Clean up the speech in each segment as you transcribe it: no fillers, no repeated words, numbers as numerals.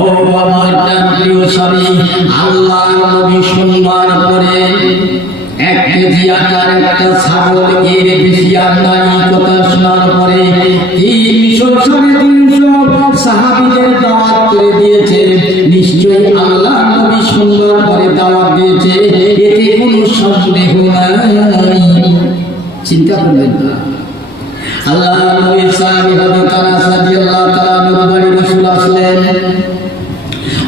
ও আমার প্রিয় স্বামী, আল্লাহর নবী সুন্দর করে 1 কেজি আটার একটা ছাগল এর বেশি আর নাই কথা শোনার পরে 300-350 সাহাবীদের দাওয়াত করে দিয়েছে। নিশ্চয়ই আল্লাহ নবী সুন্দর করে দাওয়াত দিয়েছে, এতে কোনো সন্দেহ নাই। চিন্তা করবেন না। আল্লাহ নবী সাহাবী হযরত আনাস রাদিয়াল্লাহু তাআলা নবী রাসূল আসলেন।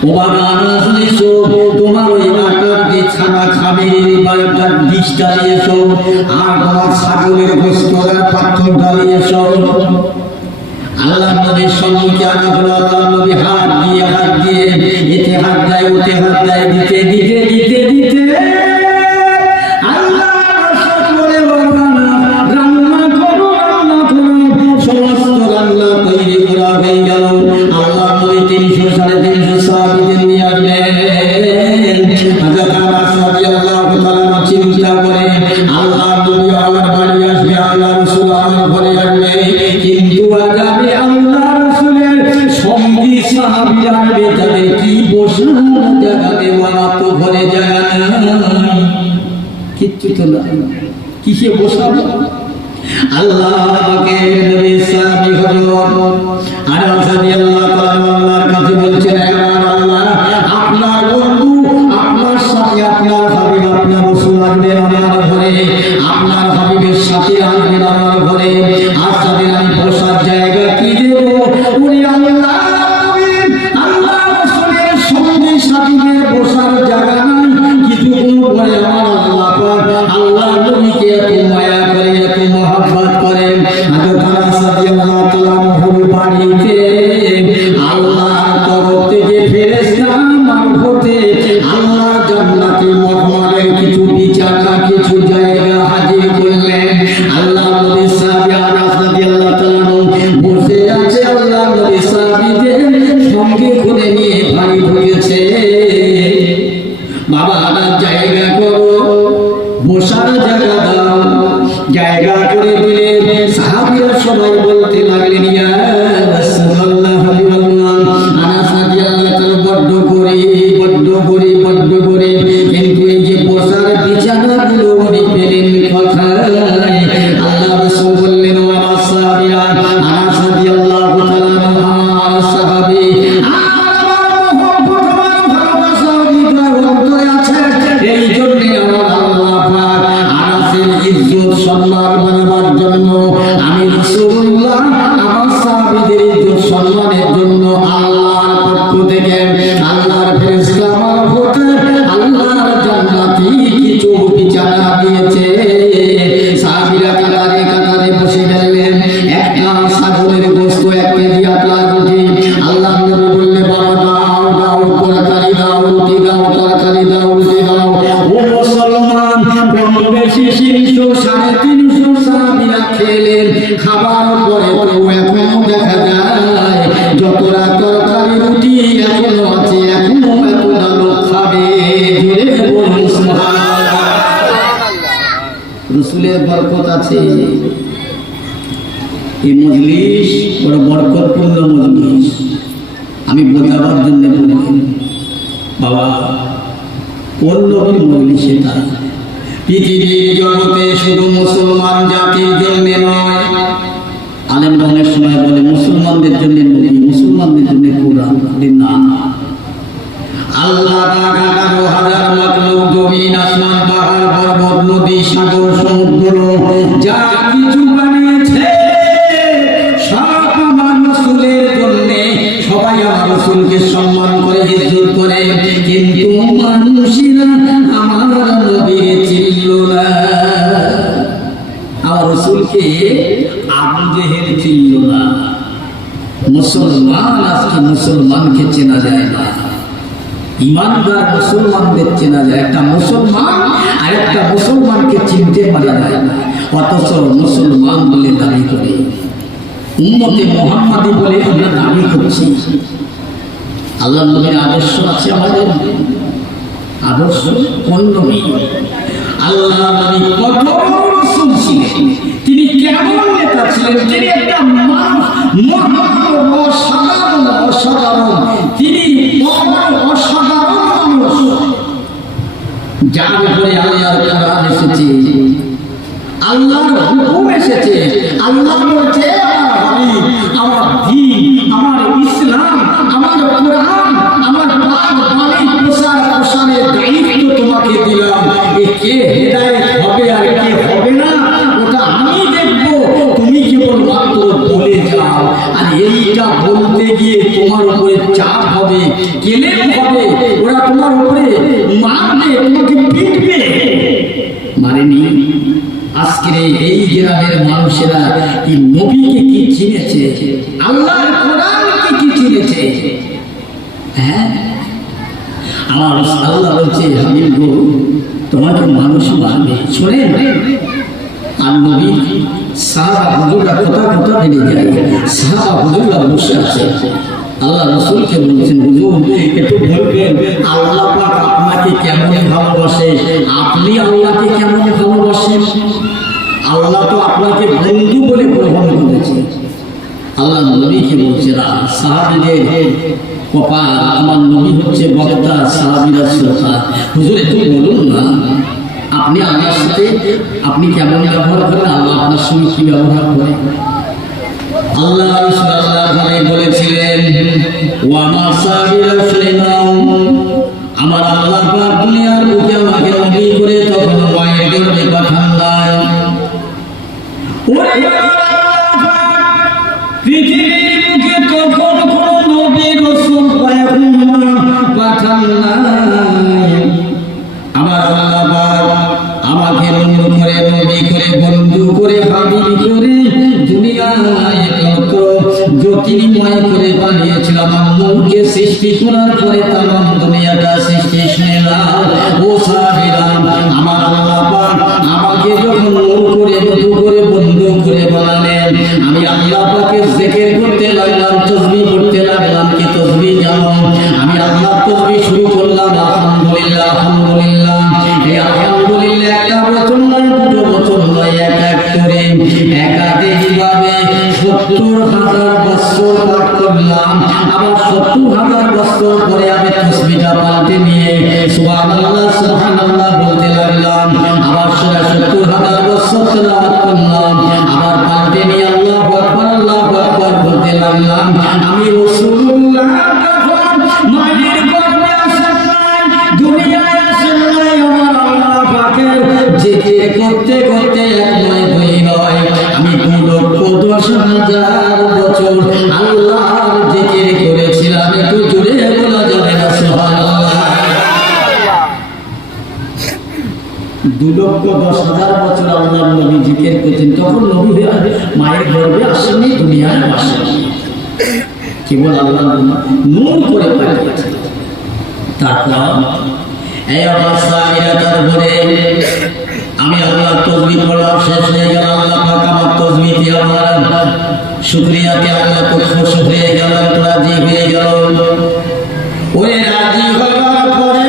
ও বাবা আনাস, এসো, তোমার ওই আটার যে ছানা খাবে বারোটার ডিশটা এসো, আর তোমার ছাগলের গোশতের পাত্রটা এসো। আল্লাহ নবীর সম্মুখে আনা হলো। আল্লাহ নবী হাত দিয়ে এতে হাত দেয়, ওতে হাত দেয়, দিতে দিতে দিতে দিতে কিসে বসাবো? আল্লাহকে নবী সাহাবী হযরত আনাস রাদিয়াল্লাহু তাআলা আল্লাহর কাছে বলছেন, আল্লাহ, আপনার বন্ধু, আপনার সাথে আপনার হাবিব, আপনার রাসূল আসবেন আমার ঘরে, আপনার হাবিবের সাথে আসবেন আমার ঘরে, আর সাথে আমি বসার জায়গা কি দেব? উনি আল্লাহ নবীর, আল্লাহ রাসূলের সঙ্গে সাথীদের বসার জায়গা নাই। কিছুক্ষণ পরে আমার আল্লাহ পাক আল্লাহ নবীকে এত মায়া করে, এত মহব্বত করে, হযরত আনাস রাদিয়াল্লাহু তাআলা আনহুর বাড়িতে আল্লাহর তরফ থেকে ফেরেশতা মারফতে আল্লাহ জান্নাতে মহমানের কিছু বিছানা, কিছু জায়গা হাজির করলেন। আল্লাহ নবী সাহাবী আনাস রাদিয়াল্লাহু তাআলা বসে আছে, আল্লাহ নবী সাহাবীদের সঙ্গে করে নিয়ে বাড়ি ঢুকেছে। বাবা আমার জায়গা করো, বসার জায়গা দাও, জায়গা করে দিলে সাহাবীরা সবাই বলতে লাগলেন, ইয়া রাসূলুল্লাহ হাবিবাল্লাহ, আনাস রাদিয়াল্লাহু তাআলা বড্ড করে, কিন্তু এই যে বসার বিছানাগুলো উনি পেলেন কোথায়? আল্লাহ রাসূল বললেন, ও আমার সাহাবীরা, আনাস রাদিয়াল্লাহু তাআলা আমার সাহাবী, এই জন্য আমার আল্লাহ পাক আনাসের ইজ্জত সম্মান বানাবার জন্য আমি রাসূলুল্লাহ আমার সাহাবীদের ইজ্জত সম্মানের জন্য আল্লাহর পক্ষ থেকে আল্লাহর ফেরেশতা মারফতে আল্লাহর জান্নাতি কিছু বিছানা দিয়েছে। সাহাবীরা কাতারে কাতারে বসে গেলেন। একটা ছাগলের গোশত, 1 কেজি আটার রুটি। আল্লাহ নবী বললেন, বাবা দাও দাও, তরকারি দাও, রুটি দাও, তরকারি দাও, রুটি দাও। ও মুসলমান, কম বেশি 300-350 সাহাবীরা খেলেন। খাবার পরে তো এখনো দেখা যায় যতটা তরকারি রুটি এখনো আছে, এখনো এতটা লোক খাবে। জোরে বলুন সুবহানাল্লাহ। রাসূলের বরকত আছে। এই মজলিস বড় বরকতপূর্ণ মজলিস। আমি বোঝাবার জন্য বলি, বাবা কোন নবীর মজলিস এটা? পৃথিবীর জগতে শুধু মুসলমান জাতির জন্য নয়, আলেমরা অনেক সময় বলে মুসলমানদের জন্য নবী, মুসলমানদের জন্য কোরআন। না, আল্লাহ 11,000 মাখলুক, জমিন আসমান, পাহাড় পর্বত, নদী, সাগর, সমুদ্র যা কিছু বানিয়েছে সব আমার রাসূলের জন্য। সবাই আমার রাসূলকে সম্মান করে, ইজ্জত করে, কিন্তু মানুষেরা আমার নবীকে চিনল না। আমার রাসূলকে আবু জেহেল চিনল না। মুসলমান আজকে মুসলমানকে চেনা যায় না। ইমানদার মুসলমানদের চেনা যায়, একটা মুসলমান আর একটা মুসলমানকে চিনতে পারা যায় না। অথচ মুসলমান বলে দাবি করে, উম্মতে মুহাম্মাদি বলে আমরা দাবি করছি। আল্লাহ নবীর আদর্শ আছে আমাদের। আদর্শ কোন নবী? আল্লাহ নবী কত রাসূল ছিলেন, তিনি কেমন নেতা ছিলেন, তিনি একটা অসাধারণ তিনি যার উপরে আল্লাহর কোরআন এসেছে, আল্লাহর হুকুম এসেছে। আল্লাহ বলছে আমার হাবিব, আমার দ্বীন, আমার ইসলাম, আমার কোরআন, আমার পাক বাণী প্রসারের দায়িত্ব তোমাকে দিলাম। কে হেদায়েত হবে আর কে হবে না ওটা আমি দেখবো, তুমি কেবল মাত্র বলে যাও। আর এইটা বলতে গিয়ে তোমার উপরে চাপ হবে, কেলেম হবে, ওরা তোমার উপরে মারবে, তোমাকে পিটবে। মারেনি? আজকের এই গ্রামের মানুষেরা এই নবীকে কি চিনেছে, আল্লাহর কোরআনকে কি চিনেছে? হ্যাঁ, আমার আল্লাহ বলছে হাবিব গো, তোমাকে মানুষ মারবে। শোনেন, আর নবী সাহাবা হুজুররা কথা বেড়ে যায়, সাহাবা হুজুররা বসে আছে। আল্লাহ রাসূলকে বলছেন, হুজুর একটু বলবেন আল্লাহ পাক আপনাকে কেমন ভালোবাসে, আপনি আল্লাহকে কেমন ভালোবাসেন? আল্লাহ তো আপনাকে বন্ধু বলে গ্রহণ করেছে। আল্লাহ নবীকে বলছে, সাহাবীদের কপাল, আমার নবী হচ্ছে বক্তা, সাহাবীরা শ্রোতা। হুজুর একটু বলুন না, আপনি আল্লাহর সাথে আপনি কেমন ব্যবহার করেন, আল্লাহ আপনার সঙ্গে কি ব্যবহার করে? আল্লাহ রাসূল বলেছিলেন, ওয়া মা সাবিরা সুলাইমান, আমার আল্লাহ পাক দুনিয়ার বুকে আমাকে নবী করে তখন মায়ের গর্ভে পাঠান দেয়। ওরে পৃথিবীর বুকে তখন কোন নবী রাসূল পাঠান নাই। আমার আল্লাহ পাক আমাকে নূর করে, নবী করে, বন্ধু করে, হাবিব করে দুনিয়ায় জ্যোতির্ময় করে বানিয়েছিল। আমার নূরকে সৃষ্টি করার পরে তামাম দুনিয়াটা সৃষ্টি শুনলাম। ও সাহাবীরা, আমার আল্লাহ পাক আমাকে যখন নূর করে, বন্ধু করে, বন্ধু করে বানালেন, আমি আল্লাহ পাকের জিকির করতে লাগলাম, তাসবিহ করতে লাগলাম। কি তাসবিহ জানো? আমি আল্লাহ তাসবিহ শুরু করলাম, আলহামদুলিল্লাহ, আলহামদুলিল্লাহ। এই আলহামদুলিল্লাহ একটা বছর নয়, দুটো বছর নয়, এক করে একাধিকভাবে ৭০,০০০ বছর পাঠ করলাম। আবার ৭০,০০০ বছর পরে আমি তাসবিহটা পাল্টে নিয়ে সুবহানাল্লাহ, সুবহানাল্লাহ বলতে লাগলাম। আবার ৭০,০০০ বছর তেলাওয়াত করলাম, আবার পাল্টে নিয়ে আল্লাহু আকবার, আল্লাহু আকবার বলতে লাগলাম। আমি রাসূলুল্লাহ তখন মায়ের গর্ভে আসেন নাই, দুনিয়ায় আসেন নাই। আমার আল্লাহ পাকের জিকির করতে করতে এক নয়, দুই নয়, আমি ২,১০,০০০ বছর আল্লাহর জিকির করেছিলাম। একটু জুড়ে বলা যাবে না সুবহানাল্লাহ? ২,১০,০০০ বছর আল্লাহর নবী জিকির করছেন। তখন নবী মায়ের গর্ভে আসেনি, দুনিয়ায় আসেনি, কেবল আল্লাহ নূর করে পাঠিয়েছেন। তারপর এই অবস্থায় তারপরে আমি আল্লাহ তাসবিহ পড়া শেষ হয়ে গেল। আল্লাহ পাক আমার তাসবিহতে, আমার শুকরিয়াতে আল্লাহ তো খুশি হয়ে গেল, রাজি হয়ে গেল। ওই রাজি হওয়ার পরে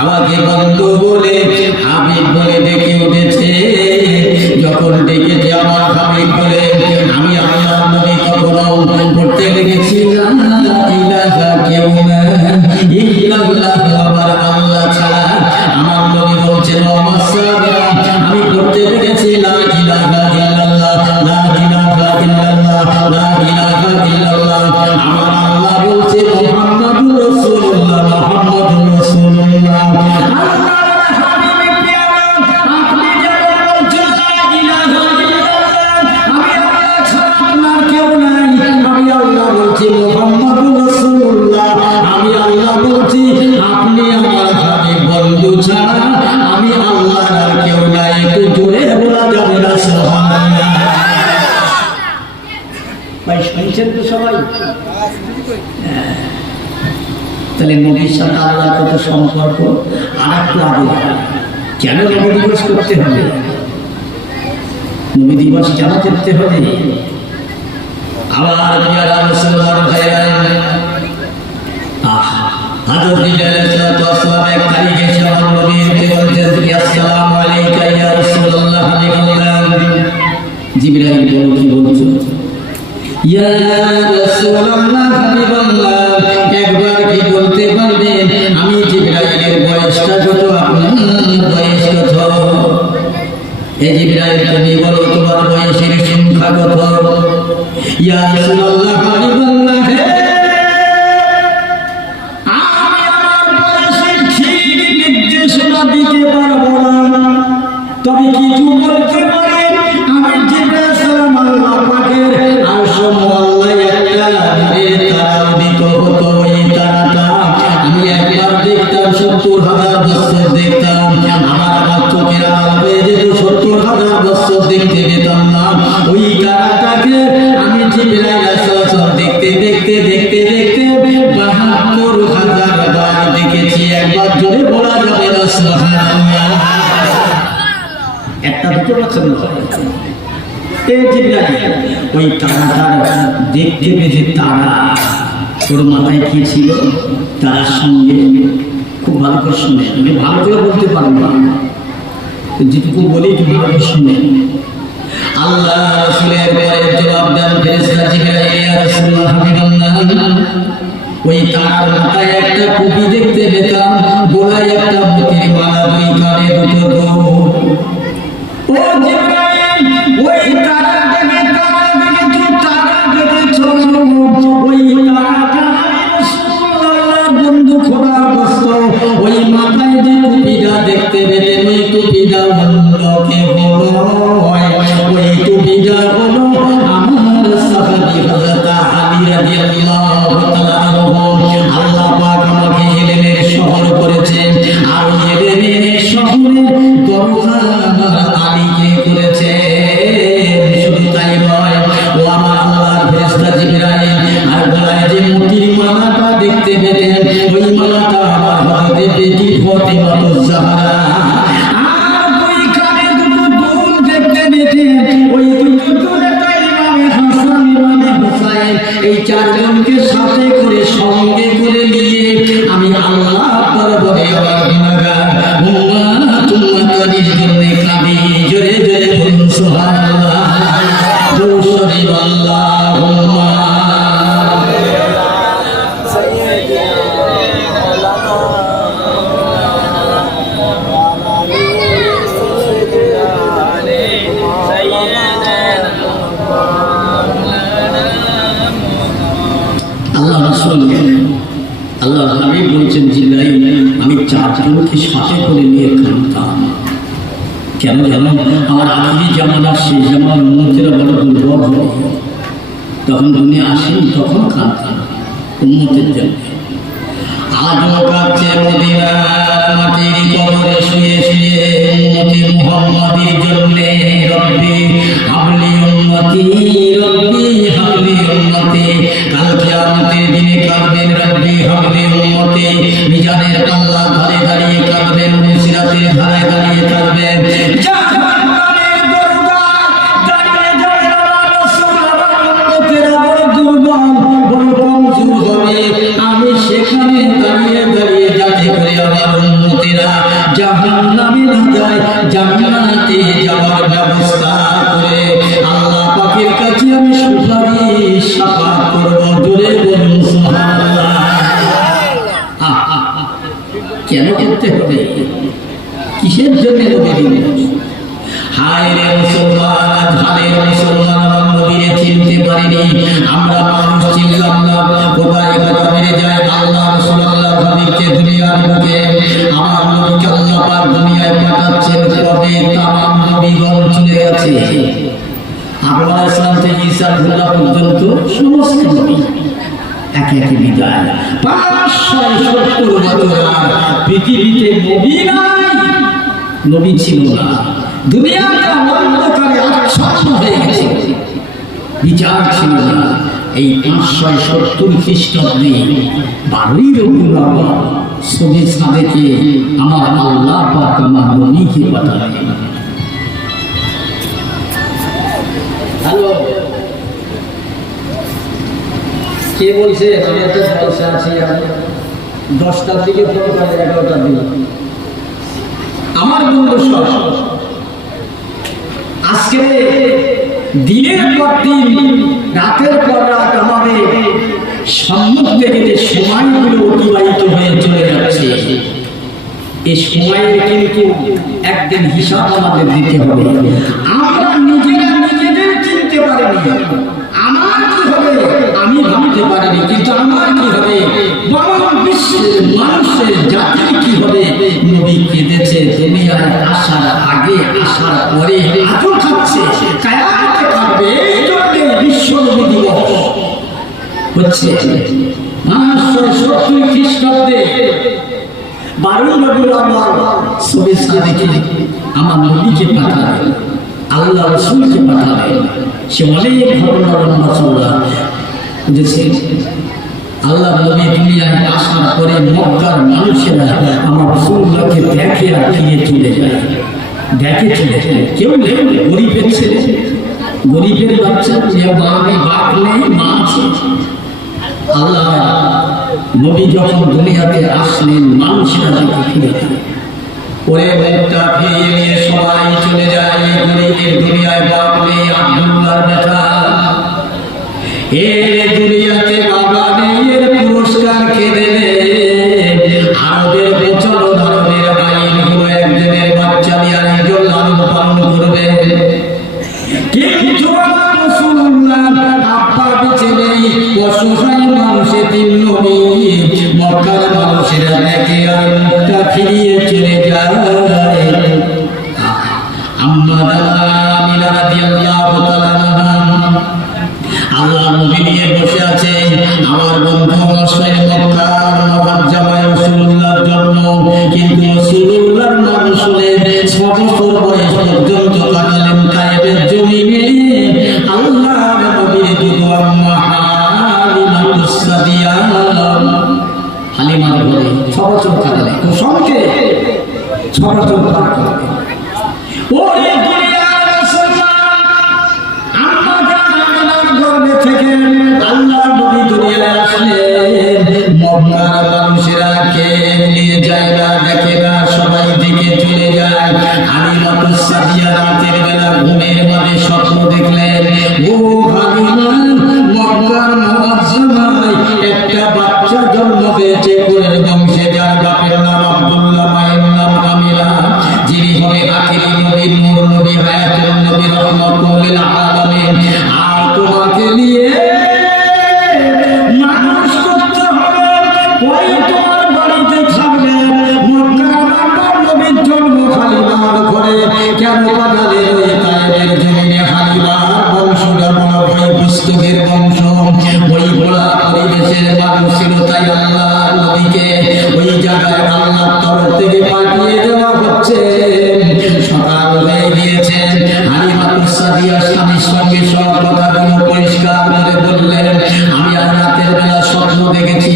আমাকে বন্ধু বলে, হাবিব বলে ডেকে উঠেছে। যখন ডেকেছে আমার হাবিব বলে, আমি আল্লাহ নবী তখন পড়তে লেগেছি, লা ইলাহা কেউ না ইল্লাল্লাহ, আমার আল্লাহ ছাড়া। আমার নবী বলছেন, আমার সাহাবীরা, আমি পড়তে লেগেছি, লা ইলাহা ইল্লাল্লাহ, লা ইলাহা ইল্লাল্লাহ, লা ইলাহা ইল্লাল্লাহ। আমার আল্লাহ বলছে, মুহাম্মাদুর রাসূলুল্লাহ, মুহাম্মাদুর রাসূলুল্লাহ। আমি আল্লাহ আর কেউ নাই। একটু জোরে বলা যাবে না সুবহানাল্লাহ? ভাই শুনছেন তো সবাই? তাহলে নবীর সাথে আল্লাহর কত সম্পর্ক। আর একটু আগে কেন নবী দিবস করতে হবে? নবী দিবস কেন করতে হবে? আমার প্রিয় মুসলমান ভাইরা, হযরত জিবরাইল আলাইহিস সালাম এক তারিখে আমার নবীকে বলতেন, আসসালামু আলাইকা ইয়া রাসূলুল্লাহ। জিবরাইল বলল, কি বলছো? ইয়া রাসূলুল্লাহ হাবিবাল্লাহ, একবার কি বলতে পারবেন আমি জিবরাইলের বয়সটা কত, আপনার বয়স কত? এ জিবরাইল তুমি বলো তোমার বয়সের সংখ্যা কত? ইয়া রাসূলুল্লাহ হাবিবাল্লাহ, আমি আমার বয়সের ঠিক নির্দেশনা দিতে পারবো না, তবে কিছু বলতে পারি। আমি জিবরাইল সালাম আল্লাহ পাকের আরশ মোয়াল্লায় একটা নূরের তারা উদিত হতো। ওই তারাটা আমি একবার দেখতাম ৭০,০০০ বছর দেখতাম। আমার চোখের আড়াল হয়ে যেত, ৭০,০০০ বছর দেখতে পেতাম না। ওই তারাটাকে আমি জিবরাইল দেখতে দেখতে দেখতে দেখতে ৭২,০০০ বার দেখেছি। একবার জোরে বলা যাবে না সুবহানাল্লাহ। একটা দুটো বছর এই জিবরাইল ওই তারাটার দেখতে পেয়েছে। তারা ওর মাথায় কি ছিল, তার সঙ্গে খুব ভালো করে শুনে, আমি ভালো করে বলতে পারবো না, যেটুকু বলি একটু ভালো করে শুনে। আল্লাহ রাসূলের পরে জবাব দেন ফেরেশতা জিবরাইল, ইয়া রাসূলুল্লাহ হাবিবাল্লাহ, ওই তার মাথায় একটা টুপি দেখতে পেতাম, গলায় একটা মোতির মালা, দুই কানে দুটো দুল। ও জিবরাইল, ওই তারাটাকে ওই তারাটা রাসূলুল্লাহর বন্ধু খোদার দোস্ত, ওই মাথায় যে টুপিটা দেখতে পেতেন, ওই টুপিটা বন্ধকে বড় হয়। ওই টুপিটা হলো আমার সাহাবী হযরত আলী রাদিয়াল্লাহু তাআলা আনহু। আল্লাহ পাক আমাকে ইলমের শহর করেছেন, আর ইলমের শহরের দরজা আমার আলীকে করেছেন। শুধু তাই নয়, ও আমার আল্লাহর ফেরেশতা জিবরাইল, আর গলায় যে মোতির মালাটা দেখতে পেতেন, ওই মালাটা আমার হযরত বেটি ফাতিমাতুজ জাহরা। আর ওই কানে দুটো দুল দেখতে পেতেন, ওই দুটো দুলটা ইমামে হাসান, ইমামে হুসাইন, এই চারজনকে সাথে করে সঙ্গে করে নিয়ে আমি আল্লাহ দরবারে আমার গুনাহগার উম্মাতুল জন্য কাঁদি। জোরে জোরে বলুন সুবহানাল্লাহ। দুরূদ শরীফ আল্লাহুম্মা আল্লাহ রাসূল আল্লাহ হাবিব বলছেন, জিবরাইল আমি চারজনকে সাথে করে নিয়ে কাঁদতাম। কেন জানো? আমার আখিরি জামানা, সেই জামানার উম্মতেরা বড় দুর্বল হবে, তখন দুনিয়া আসেন, তখন কাঁদতাম উম্মতের জন্য। আজও কাঁদছে মদিনার মাটির কবরে শুয়ে শুয়ে উম্মতি মুহাম্মাদির জন্য। রব্বি হাবলি উম্মতি, রব্বি হাবলি উম্মতি। কাল কিয়ামতের দিনে কাঁদবেন, রব্বি হাবলি উম্মতি। মিজানের পাল্লার ধারে দাঁড়িয়ে কাঁদবেন, সিরাতের ধারে দাঁড়িয়ে কাঁদবেন। জাহান্নামের দরজায় দাঁড়িয়ে যাবেন, আমার রাসূল আমার উম্মতেরা বড় দুর্বল, বড় কমজোর হবে। আমি সেখানে দাঁড়িয়ে দাঁড়িয়ে যাতে করে আমার উম্মতেরা জাহান্নামে না যায়, জান্নাতে যাওয়ার ব্যবস্থা করে আল্লাহ পাকের কাছে আমি সুপারিশ শাফাত করব। জোরে বলুন সুবহানাল্লাহ। কেন করতে হবে? কিসের জন্য নবী দিলেন? হায় রে মুসলমান, আজ হালের মুসলমান আমার নবীরে চিনতে পারিনি। আমরা মানুষ চিনলাম না, কোথায় কথা মেরে যায়। আল্লাহ রাসূলুল্লাহ হাবিবকে দুনিয়ার বুকে আমার নবীকে আল্লাহ পাক দুনিয়ায় পাঠাচ্ছেন কবে? তামাম নবীগণ চলে গেছে। আদম আলাইহিস সালাম থেকে ঈসা আলাইহিস পর্যন্ত সমস্ত নবী একে একে বিদায়। ৫৭০ বছর আর পৃথিবীতে নবী নাই, নবী ছিল না। দুনিয়াটা অন্ধকারে আচ্ছন্ন হয়ে গেছে, বিচার ছিল না। এই ৫৭০ খ্রিস্টাব্দে ১২ই রবিউল আউয়াল শবে সাদেকে আমার আল্লাহ পাক আমার নবীকে পাঠালেন। হ্যালো, কে বলছে? আমি একটা জলসা আছি, 10টার দিকে ফোন করে 11টার দিকে আমার বন্ধু সব আজকে দিনের পর দিন রাতের পর রাত আমাদের সম্মুখ থেকে যে সময়গুলো অতিবাহিত হয়ে চলে যাচ্ছে, এই সময়ের কিন্তু একদিন হিসাব আমাদের দিতে হবে। আমরা নিজেরা নিজেদের চিনতে পারিনি, আমার কি হবে আমি ভাবতে পারিনি, কিন্তু আমার কি হবে, বরং বিশ্বের মানুষের জাতির কি হবে। নবী কেঁদেছে দুনিয়ায় আসার আগে, আসার পরে আজও খাচ্ছে, কায়ামতে খাবে। এই জন্য বিশ্ব নবী দিবস হচ্ছে 570 খ্রিস্টাব্দে 12 রবিউল আউয়াল সবে সাদেকে আমার নবীকে পাঠালেন, আল্লাহ রাসূলকে পাঠালেন। সে অনেক ঘটনা রাসূলুল্লাহ বুঝেছে। আল্লাহ নবী দুনিয়ায় আসার পরে মক্কার মানুষেরা আমার রাসূলকে দেখে আর ফিরে চলে যায়, দেখে চলে যায়। কেউ নেই, গরিবের ছেলে, গরিবের বাচ্চা, যে বাপ নেই, মা আছে। আল্লাহ নবী যখন দুনিয়াতে আসলেন মানুষেরা দেখে ফিরে যায়, ওরে মুখটা ফিরিয়ে নিয়ে সবাই চলে যায়। গরিবের দুনিয়ায় বাপ নেই, আব্দুল্লাহর বেটা, এর দুনিয়াতে বাবা নেই, এর পুরস্কার কে দেবে? আরবের প্রচলন, আরবের আইন হলো একজনের বাচ্চা নিয়ে আরেকজন লালন পালন করবে। কিন্তু রাসূলুল্লাহ আব্বা বেঁচে নেই, অসহায় মানুষে তিন নবী, মক্কার মানুষেরা দেখে আর মুখটা ফিরিয়ে চলে যায়। আম্মা আমিনা রাদিয়াল্লাহু তাআলা আল্লাহ নবী নিয়ে বসে আছে। আমার বন্ধু মশাই মক্কার মুআজ্জামায় রাসূলুল্লাহর জন্ম, কিন্তু রাসূলুল্লাহর নাম শুনে 6 বছর বয়স পর্যন্ত কাটালেন তায়েফের জমিনে। আল্লাহর নবীর দুধু আম্মা হালিমাতুস সাদিয়া, হালিমার ঘরে 6 বছর কাটালেন। কুসংকে 6 বছর পার করলেন। ওরে দুনিয়ার মুসলমান, আম্মা জানার গর্ভে থেকে আল্লাহর নবী দুনিয়ায় আসলেন। মক্কার মানুষেরা কে নিয়ে যায় না, দেখে না, সবাই দিকে চলে যায়। হালিমাতুস সাদিয়া রাতের বেলা ঘুমের মাঝে স্বপ্ন দেখলেন, ও হালিমা, মক্কার মুআজ্জামায় একটা বাচ্চা জন্ম হয়েছে কুরের বংশে, যার বাপের নাম আব্দুল্লাহ, মায়ের নাম আমিনা, যিনি হবে আখিরি নবী, নূর নবী, হায়াতুন নবী, রাহমাতুল লিল আলামিন। আর তোমাকে নিয়ে মানুষ করতে হবে, ওই তোমার বাড়িতে থাকবে। মক্কার আব্বার নবীর জন্ম হালিমার ঘরে, কেন পাঠালে ওই তায়েফের জমিনে? হালিমার বংশটা বড় ওই পুস্তকের বংশ, ওই ঘোড়া পরিবেশের মানুষ ছিল, তাই আল্লাহ নবীকে ওই জায়গায় আল্লাহর তরফ থেকে পাঠিয়ে দেওয়া হচ্ছে। সকাল হয়ে গিয়েছে, হালিমাতুস সাদিয়া স্বামীর সঙ্গে সব কথাগুলো পরিষ্কার করে বললেন, আমি আজ রাতের বেলা স্বপ্ন দেখেছি।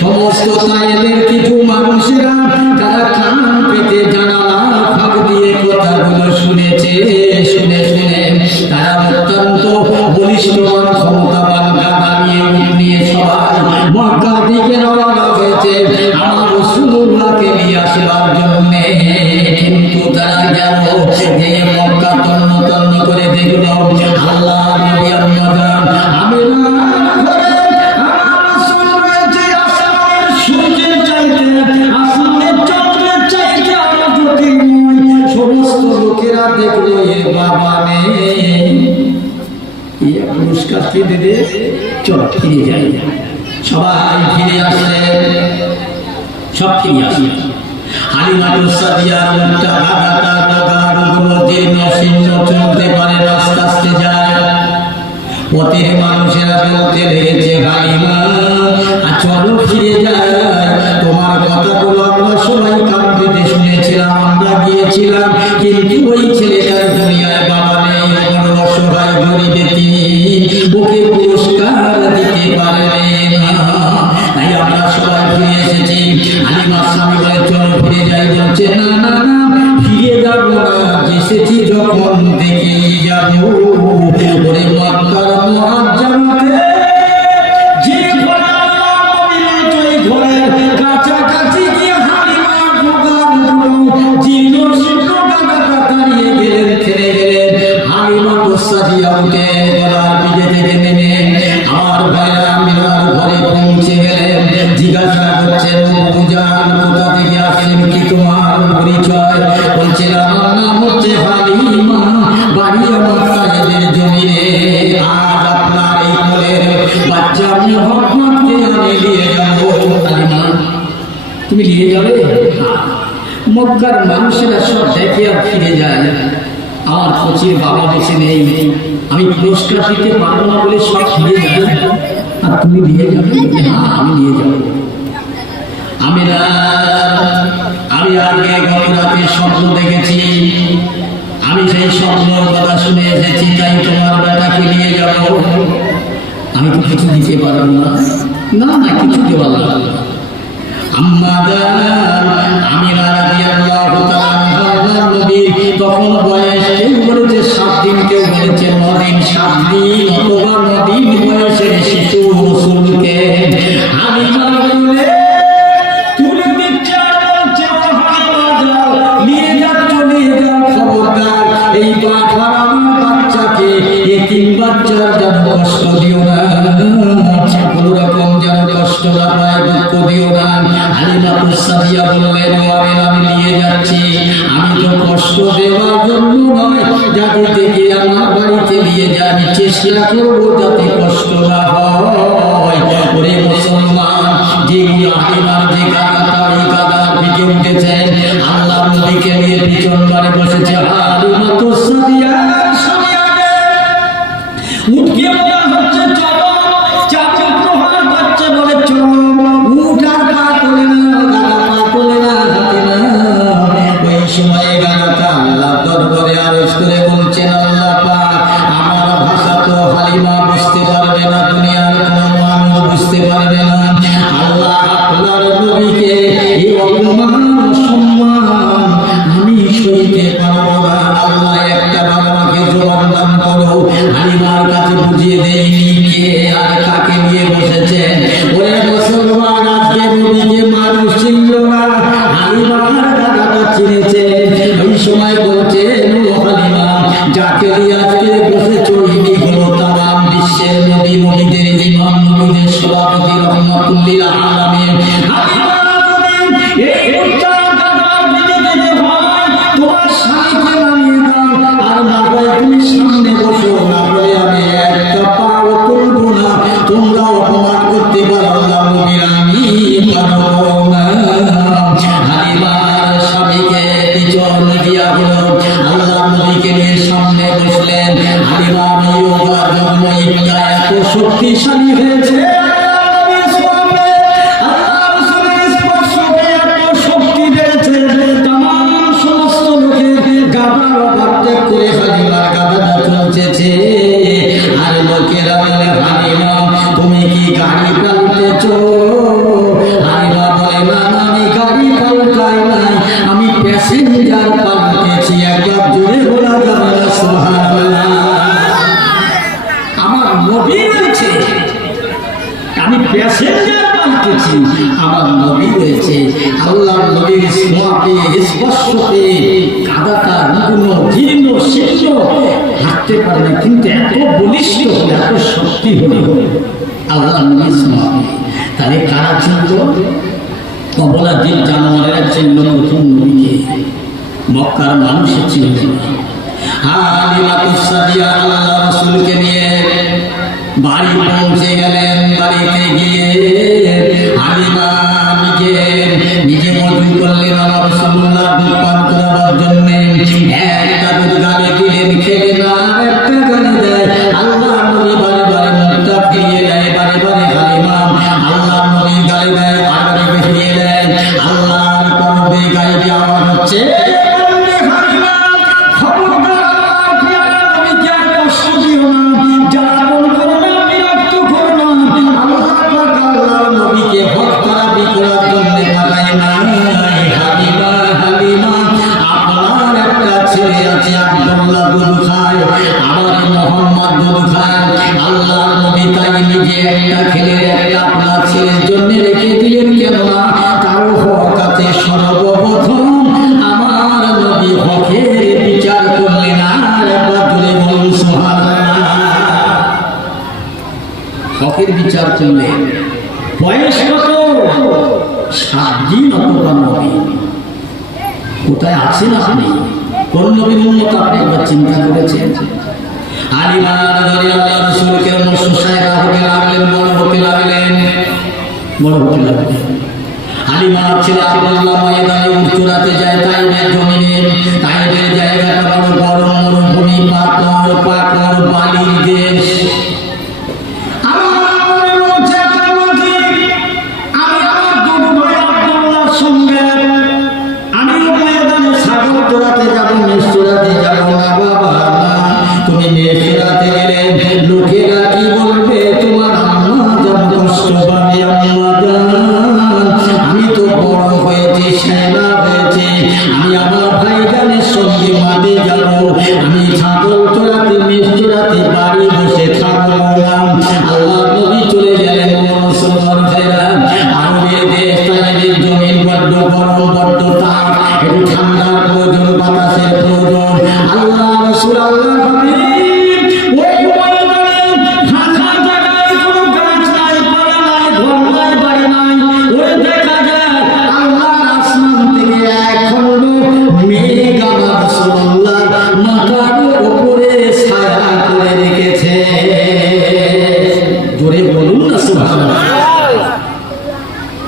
সমস্ত তায়েফের কিছু মানুষেরা যারা কান পেতে জানালা ফাঁক দিয়ে কথাগুলো শুনেছে, শুনে শুনে তারা অত্যন্ত বলিষ্ঠবান ক্ষমতাবান গাদা নিয়ে সবাই মক্কার দিকে রওনা হয়েছে আমার রাসূলুল্লাহকে নিয়ে আসবার জন্য। কিন্তু তারা গেল, যে মক্কা তন্ন তন্ন করে দেখলো আল্লাহ নবী আম্মা আমিনা ঘরে আমার রাসূল রয়েছে। আসমানের সূর্যের চাইতে, আসমানের চন্দ্রের চাইতে আলো জ্যোতির্ময়। সমস্ত লোকেরা দেখলো এর বাবা নেই। পুরস্কার কে দেবে? চল ফিরে যাই। সবাই ফিরে আসলে, সব ফিরে আসলে। হালিমাতুস সাদিয়ার মুখটা গাগাটা গাগাগুলো জীর্ণ শীর্ণ, চলতে পারে, আস্তে আস্তে যায়। পথের মানুষেরা বলতে লেগেছে, হালিমা চলো ফিরে যায়। তোমার কথাগুলো আমরা সবাই কান পেতে শুনেছিলাম, আমরা গিয়েছিলাম, কিন্তু ওই ছেলেটার দুনিয়ায় বাবা নেই, কোনো অসহায় গরিবের তিনি ওকে পুরস্কার দিতে পারবেন না। তাই আমরা সবাই ফিরে এসেছি। হালিমার স্বামী বলে, চলো ফিরে যাই। বলছে, না না না, ফিরে যাবো না, এসেছি যখন দেখেই যাবো। ওরে মক্কার মুআজ্জামাতে যে ঘরে আল্লাহ নবী রয়েছে, ওই ঘরের কাছাকাছি গিয়ে হালিমার জীর্ণ শীর্ণ গাদাটা দাঁড়িয়ে গেলেন, থেমে গেলেন। হালিমাতুস সাদিয়া উঠে গলার পিঠে থেকে নেমে আমার ভাইরা আমিনার ঘরে পৌঁছে গেলেন। জিজ্ঞাসা করছেন, বুজান কোথা থেকে আসছেন, কি তোমার পরিচয়? বলছেন আমার নাম হচ্ছে হালিমা, বাড়ি আমার সাহেবের জমিনে। আজ আপনার এই কোলের বাচ্চা মুহাম্মদকে আমি নিয়ে যাব। হালিমা তুমি নিয়ে যাবে? মক্কার মানুষেরা সব দেখে আর ফিরে যায়, আমার কোচির বাবা বেঁচে নেই, আমি পুরস্কার দিতে পারবো না বলে সব ফিরে যায়, আর তুমি নিয়ে যাবে? হ্যাঁ আমি নিয়ে যাব। আমি আগে গত রাতে স্বপ্ন দেখেছি, আমি সেই স্বপ্নের কথা শুনে এসেছি, তাই তোমার বেটাকে নিয়ে যাব। আমি তো কিছু দিতে পারবো না। না না কিছু দেওয়ার লাগবে না। তখন বয়স কেউ বলেছে 7 দিন, কেউ বলেছে 9 দিন, 7 দিন অথবা 9 দিন বয়সের শিশু রসুলকে হালিমা বলে তুলে দিচ্ছে, নিয়ে যাচ্ছ, নিয়ে যাও, খবরদার এই বাচ্চাকে, এতিম বাচ্চার যেন কষ্ট দিও না, কোনো রকম যেন কষ্ট না পায়, দুঃখ দিও না। হালিমা সাদিয়া বললেন, আমি নিয়ে যাচ্ছি, আমি তো কষ্ট দেওয়ার জন্য নয়, যাতে থেকে আমার বাড়িতে নিয়ে যাই, আমি চেষ্টা করবো যাতে কষ্ট না হয়। ওরে মুসলমান, যে হালিমার যে গাদাটা, ওই গাদার দিকে উঠেছেন, আল্লাহ নবীকে নিয়ে পিছন বাড়ি বসেছে। হালিমা তো সাদিয়া উঠকে বলা হচ্ছে চলো, চাচা প্রহার করছে, বলে চলো, উঠার পা তোলে না, গাদা পা তোলে না, হাতে না। ওই সময়ে গাদাটা আল্লাহ দরবারে আরজ করে বলছেন, আল্লাহ পাক আমার ভাষা তো হালিমা বুঝতে পারবে না, দুনিয়ার কোনো মানুষ বুঝতে পারবে না, আল্লাহ আপনার নবীকে এই অপমান সম্মান আমি সইতে পারবো না, আল্লাহ একটা বাবাকে জবাব দান করো। হালিমার কাছে বুঝিয়ে দেয়নি কে আর কাকে নিয়ে বসেছেন। ওরে মুসলমান, আজকে নবীকে মানুষ চিনল না, হালিমার দাদাটা চিনেছে। ওই সময় বলছে, হালিমা যাকে নিয়ে আজকে বসেছ, ইনি হলো তামাম বিশ্বের নবী, নবীদের ইমাম, নবীদের সভাপতি, রহমাতুল লিল আলামিন। হালিমা এই তোমার স্বামীকে নামিয়ে দাও, আর না হয় তুমি সামনে বসো, না বলে আমি একটা পাও তুলবো না, তোমরা অপমান করতে পারো না, নবীর আমি পারবো না। হালিমার স্বামীকে পিছন দিয়া হলো, আল্লাহ নবীকে নিয়ে সামনে বসলেন। হালিমা এত শক্তিশালী হয়েছে, আর লোকেরা বলে, হালিমা তুমি কি গাড়ি পাল্টেছ? হালিমা বলে, না আমি গাড়ি পাল্টাই নাই, আমি প্যাসেঞ্জার পাল্টেছি। একবার জোরে বলা যাবে না সুবহানাল্লাহ। আমার নবী রয়েছে, আমি প্যাসেঞ্জার পাল্টেছি, আমার নবী রয়েছে। আল্লাহ নবীর স্মরণে স্পর্শতে কাদাটা রুগ্ন জীর্ণ শীর্ণ, হাঁটতে পারে না, কিন্তু এত বলিষ্ঠ হলে, এত শক্তি হলে আল্লাহ নবীর স্মরণে। তাহলে কারা চিনল? কবলা দিন জানোয়ারের চিনল প্রথম নবীকে, মক্কার মানুষের চিনল না। হালিমা সাদিয়া আল্লাহ রাসূলকে নিয়ে বাড়ি পৌঁছে গেলেন। বাড়িতে গিয়ে হালিমা নিজে মজুর করলেন আমার রাসূলুল্লাহ দুধ পান করাবার জন্য। একটা দুধ গালে দিলেন, খেলে না, একটা গালে দেয়। আল্লাহ নবী বারে বারে মুখটা ফিরিয়ে দেয়, বারে বারে হালিমা আল্লাহ নবীর গালে দেয়, বারে বারে ফিরিয়ে দেয়। আল্লাহর কলবে গায়ে আওয়াজ হচ্ছে, একটা খেলে একটা আপনার ছেলের জন্য রেখে দিলেন, কেননা কারো হকাতে সর্বপ্রথম আমার নবী হকের বিচার করলেন। আর একবার জোরে বলুন সুবহানাল্লাহ। হকের বিচার করলেন। বয়স কত? 7 দিন অথবা 9 দিন। কোথায় আছেন আপনি? কোন নবীর উম্মত আপনি একবার চিন্তা করেছেন? হালিমা রাদিয়াল্লাহু আল্লাহ রাসূলকে মুসসায়রা হতে লাগলেন, বড় হতে লাগলেন। হালিমা ছেলে আব্দুল্লাহ ময়দানে উত্তরাতে যায়, তাইবের জমিনে। তাইবের জায়গাটা বড় গরম, মরুভূমি, পাথর পাথর বালির দেশ। লোকেরা কি বলবে? তোমার আম্মা যা কষ্ট পাবে। আমি তো বড় হয়েছি, সেনা হয়েছে, আমি আমার ভাইজানের সঙ্গে মাঠে যাব। আমি ছাগল চড়াতে, মেষ চড়াতে বাড়ি বসে থাকবো না। আল্লাহ নবী চলে গেলেন। মুসলমান ভাইরা, আরবের দেশ, তাইবের জমিন বড্ড গরম, বড্ড তাপ, একটু ঠান্ডার প্রয়োজন, বাতাসের প্রয়োজন। আল্লাহ রাসূল, আল্লাহ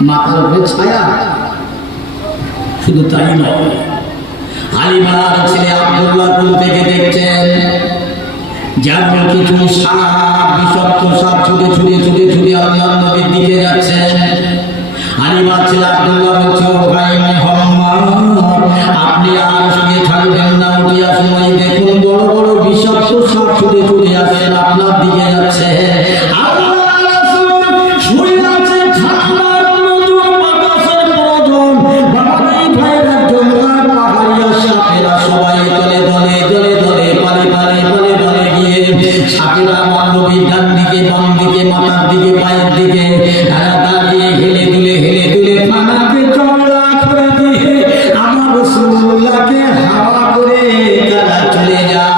মাথার উপরে ছায়া। শুধু তাই নয়, হালিমার ছেলে আব্দুল্লাহ কোল থেকে দেখছেন যেমন কিছু সাপ, বিষাক্ত সাপ ছুটে ছুটে ছুটে ছুটে আল্লাহর নবীর দিকে যাচ্ছেন। হালিমার ছেলে আব্দুল্লাহ বলছে, ও ভাই মুহাম্মদ, আপনি আর সঙ্গে থাকবেন না, উঠে আসুন। দেখুন বড় বড় বিষাক্ত সাপ ছুটে ছুটে আসেন, আপনার দিকে যাচ্ছে। সাপেরা আমার নবীর ডান দিকে, বাম দিকে, মাথার দিকে, পায়ের দিকে তারা দাঁড়িয়ে হেলে দুলে পানাকে চওড়া করে দিয়ে আমার রাসূলুল্লাহকে হাওয়া করে তারা চলে যায়।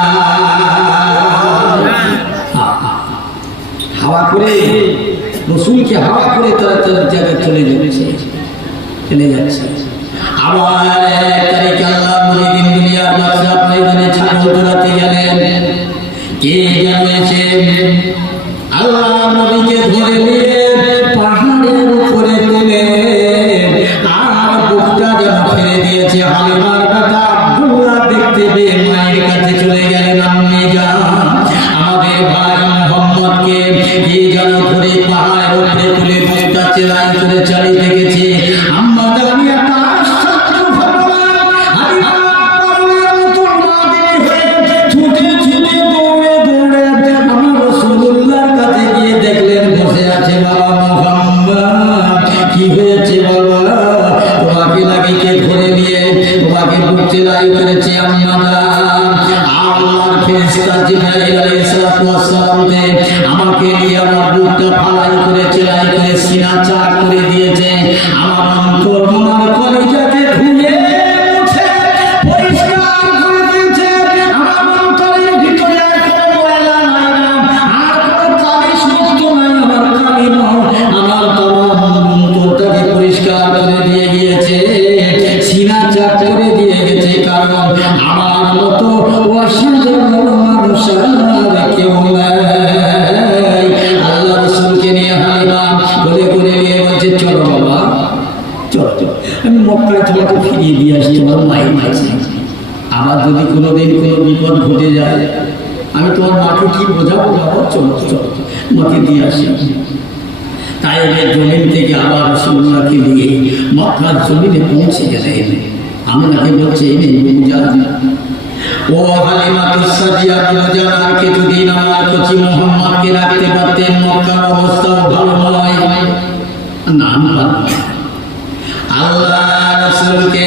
হাওয়া করে রাসূলকে হাওয়া করে তারা তার জায়গায় চলে যাচ্ছে। আবার 1 তারিখে আল্লাহ নবী দুনিয়ার বাদশা ময়দানে ছাগল চড়াতে গেলেন। কে যেন এসে আল্লাহ নবীকে ধরে নিয়ে পাহাড়ের উপরে তুলে আর বুকটা যেন ফেলে দিয়েছে। হালিমার কথা আব্দুল্লাহ দেখতে পেয়ে মায়ের কাছে চলে গেলেন। আম্মি জান, আমাদের ভাই মুহাম্মদকে কে যেন ধরে পাহাড়ের উপরে তুলে বুকটা চেলাই করে চালিয়ে গেছে। আম্মা জান, আমি একটা আশ্চর্য ঘটনা। হালিমা পাগলের মতো মাদিনী হয়ে ছুটে ছুটে দৌড়ে দৌড়ে আমার রাসূলুল্লাহর কাছে গিয়ে দেখলেন বসে আছে। বাবা মুহাম্মদ, কি হয়েছে বাবা? তোমাকে নাকি কে ধরে নিয়ে তোমাকে বুক চেলাই করেছে? আম্মা জান, আল্লাহর ফেরেশতা জিবরাইল আলাইহিস সালাতু ওয়াস সালাম আমাকে নিয়ে আমার বুকটা ফালাই করে চেলাই করে সিনা চাক করে দিয়েছে। আমার অন্তর তোমার কলিজাকে ধুয়ে মুছে পরিষ্কার করে দিয়েছে। আমার অন্তরের ভিতরে আর কোনো ময়লা নাই না, আর কোনো কালিশ মুক্ত নাই। আমার কালিমা আমার অন্তরটাকে পরিষ্কার করে দিয়ে গিয়েছে, সিনা চাক করে দিয়ে গেছে। কারণ আমার মতো অসাধারণ মানুষ আর কেউ নাই। আল্লাহ রাসূলকে নিয়ে হালিমা বলে করে নিয়ে বলছে, চলো বাবা, চলো আমি মক্কায় তোমাকে ফিরিয়ে দিয়ে আসি তোমার মায়ের কাছে। আবার যদি কোনোদিন কোনো বিপদ ঘটে যায়, আমি তোমার মাকে কি বোঝাবো? বাবা চলো চলো, মাকে দিয়ে আসি। তাইবের জমিন থেকে আবার রাসূলুল্লাহকে নিয়ে মক্কার জমিনে পৌঁছে গেলেন। আমাকে বলছে, ও হালিমা তুসাদিয়া, আর কিছুদিন আমার কচি মুহাম্মদকে রাখতে পারতেন, মক্কার অবস্থাও ভালো নয়। নাম আল্লাহ রাসূলকে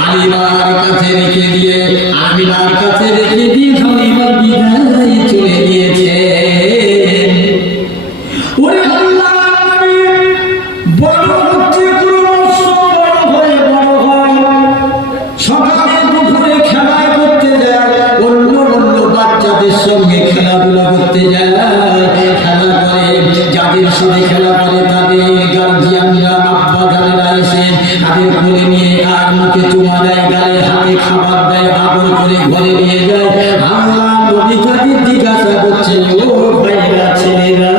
হালিমার কাছে রেখে দিয়ে আমিনার কাছে রেখে দিয়ে হালিমা বিদায় চলে গিয়েছে। ওরে আল্লাহ, বড় হচ্ছে ক্রমশ বড় হয়ে সকালে দুপুরে খেলা করতে যায়, অন্য বাচ্চাদের সঙ্গে খেলাধুলা করতে যায়। খেলা করে যাদের তাদের সাথে খেলা করে তাদের গার্জিয়ানরা আব্বা যারা এসে তাদের কোলে নিয়ে আর মুখে চুমা দেয়, গালে হাতে খাবার দেয়, আদর করে ঘরে নিয়ে যায়। আল্লাহ নবী তাদের জিজ্ঞাসা করছে, ও ভাইরা ছেলেরা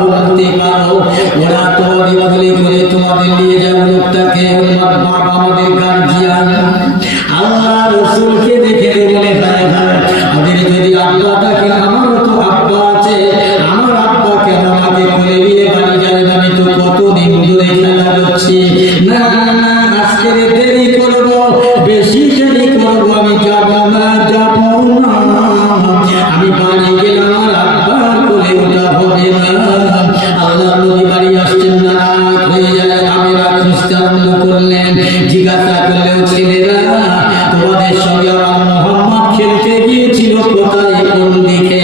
বলতে পারো ওরা তোমাদের কোলে করে তোমাদের নিয়ে যাবে লোকটাকে, ওর বাবা আমাদের গার্জিয়ান। আল্লাহ রাসূলকে দেখে বলে, হ্যাঁ হ্যাঁ আমাদের যদি আব্বা থাকে, আমারও তো আব্বা আছে, আমার আব্বা কেন আমাকে কোলে নিয়ে বাড়ি যাবে? আমি তো কতদিন ধরে খেলা করছি। না না আজকে দেরি করবো, বেশি দেরি করবো, আমি যাব না, যাব না, আমি বাড়ি গেলে আমার আব্বার কোলে ওঠা হবে না। আল্লাহ নবী বাড়ি আসছেন না, রাত হয়ে যায়। আমেরা খুঁজতে আরম্ভ করলেন, জিজ্ঞাসা করলেও ছেলেরা তোমাদের সঙ্গে আমার মোহাম্মদ খেলতে গিয়েছিল কোথায়, কোন দিকে?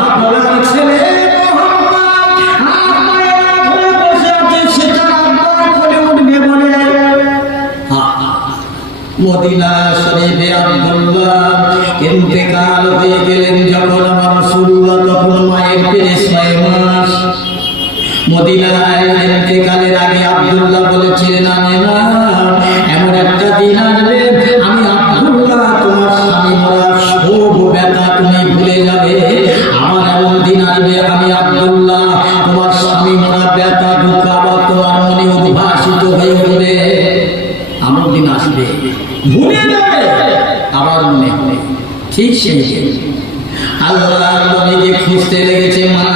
আপনার ছেলে মদিনা শরীফে আব্দুল্লাহ ইন্তেকাল হয়ে গেলেন যখন আমার রাসূলুল্লাহ, তখন মায়ের পেটে 6 মাস। মদিনায় ইন্তেকালের আগে আব্দুল্লাহ বলেছিলেন, আমেনা এমন একটা দিন আসবে আমি আব্দুল্লাহ তোমার স্বামী মরা সব ব্যথা তুমি ভুলে যাবে। আমার এমন দিন আসবে আমি আব্দুল্লাহ তোমার স্বামী মরা ব্যথা দুঃখ আবার তোমার মনে উদ্ভাসিত হয়ে উঠবে। এমন দিন আসবে ভুলে যাবে আবার মনে হবে। ঠিক সেই আল্লাহ নবীকে খুঁজতে লেগেছে মা,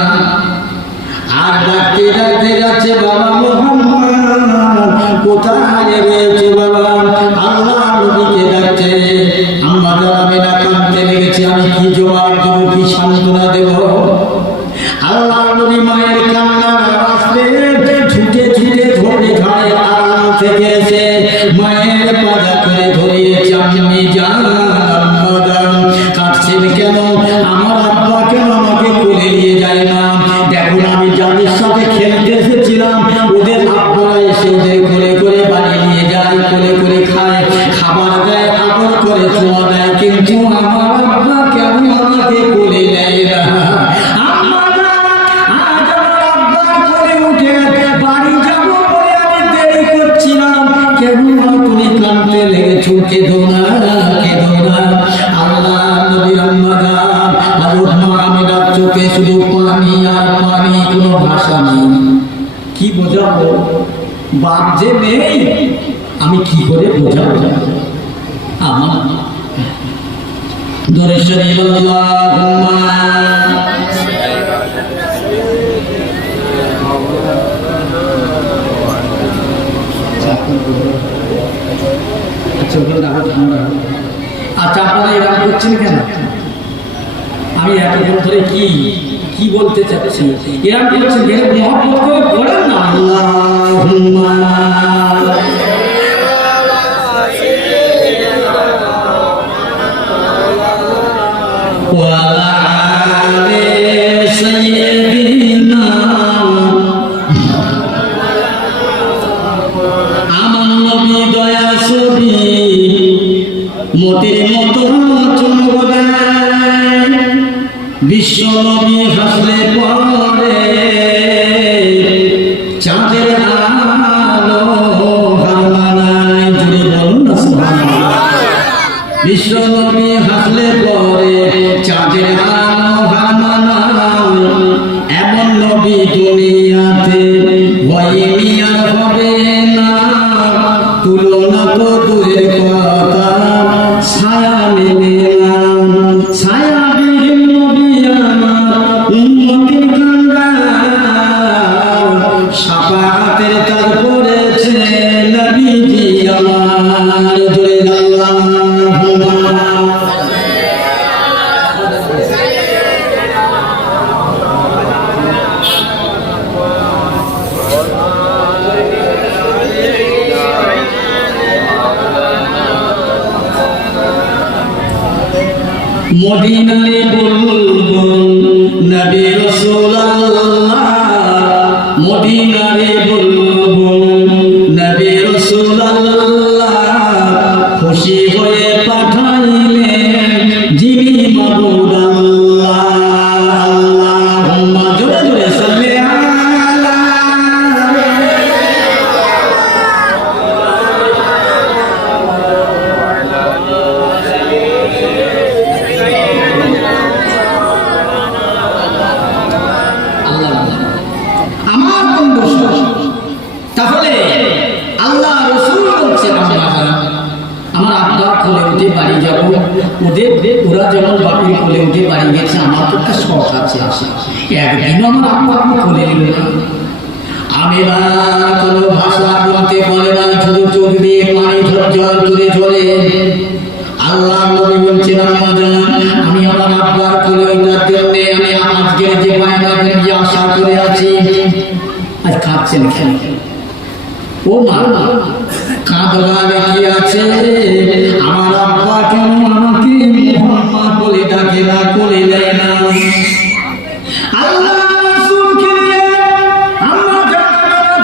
আর ডাকতে ডাকতে যাচ্ছে, বাবা মুহাম্মদ কোথায় রয়েছে বাবা? আল্লাহ নবীকে ডাকছে। আম্মা আমেনা কাঁদতে লেগেছে, আমি কি জবাব দেবো, কি সান্ত্বনা দেব? আল্লাহ নবী মায়ের কান্নার আওয়াজ পেয়ে ছুটে ছুটে ধরে ঝাড়ে আড়াল থেকে এসে মায়ের পাজা করে ধরিয়েছে। আমি জান আম্মা জান কাঁদছেন কেন? আমার আব্বা কেন আমাকে কোলে নিয়ে যায় না? দেখুন আমি যাদের সাথে খেলতে এসেছিলাম ওদের আব্বারা এসে ওদের কোলে করে বাড়ি নিয়ে যায়, কোলে করে খায়, খাবার দেয়, আদর করে চুমা দেয়, কিন্তু আমার আব্বা কেন আমাকে কোলে নেয় না? তুমি কাঁদতে লেগেছো, কেঁদো না, কেঁদো না। আল্লাহ নবীর আম্মা জান হযরত মা আমেনার চোখে শুধু পানি আর পানি, কোনো ভাষা নেই। কি বোঝাবো? বাপ যে নেই, আমি কি করে বোঝাবো? আমার দরেশ্বরী আল্লাহুম্মা আচ্ছা আপনারা এরকম করছেন কেন? আমি এতক্ষণ ধরে কি কি বলতে চাচ্ছি, এরকম করছেন কেন? মহব্বত করে পড়েন না, আল্লাহুম্মা ওয়া আলি সাইয়্যিদিনা। আমার নবী দয়া ছবি মতির মতো চমক দেয়, বিশ্ব নবী হাসলে পরে চাঁদের আলো হার মানায়। জুড়ে বলুন না সুবহানাল্লাহ। বিশ্ব নবী হাসলে পরে চাঁদের আলো হার মানায়, এমন নবী দুনিয়াতে হয়নি আর হবে না, তুলনা তো দূরের কথা, ছায়া মেলে না। ছায়া বিহীন নবী আমার উম্মতের কান্ডার, শাফাআতের তাজ পড়েছে নবীজি আমার। জোরে আল্লাহুম্মা মদিনায় বুলবুল নবী রাসূলুল্লাহ, মদিনায় বুলবুল নবী রাসূলুল্লাহ, খুশি হয়ে পাঠাইলেন যিনি মাবুদ আল্লাহ। আল্লাহুম্মা জোরে জোরে সাল্লি আলা যেমন বাপের কোলে উঠে বাড়ি গেছে, আমার তো একটা শখ আছে, আসে একদিন আমার আব্বা কোলে নিল না। আমি না কোনো ভাষা বলতে বলে না, শুধু চোখ দিয়ে পানি ঝরঝর করে ঝরে। আল্লাহ নবী বলছেন, আমি আমার আব্বার কোলে ওঠার জন্য আমি আজকে যে বায়নাদের যে আশা করে আছি। আজ কাঁদছেন কেন? ও মা, কাঁদবার কি আছে? আমার আব্বা কেন আমাকে মোহাম্মদ বলে ডাকে না, কোলে দেয় না? আল্লাহ রাসূলকে নিয়ে আমরা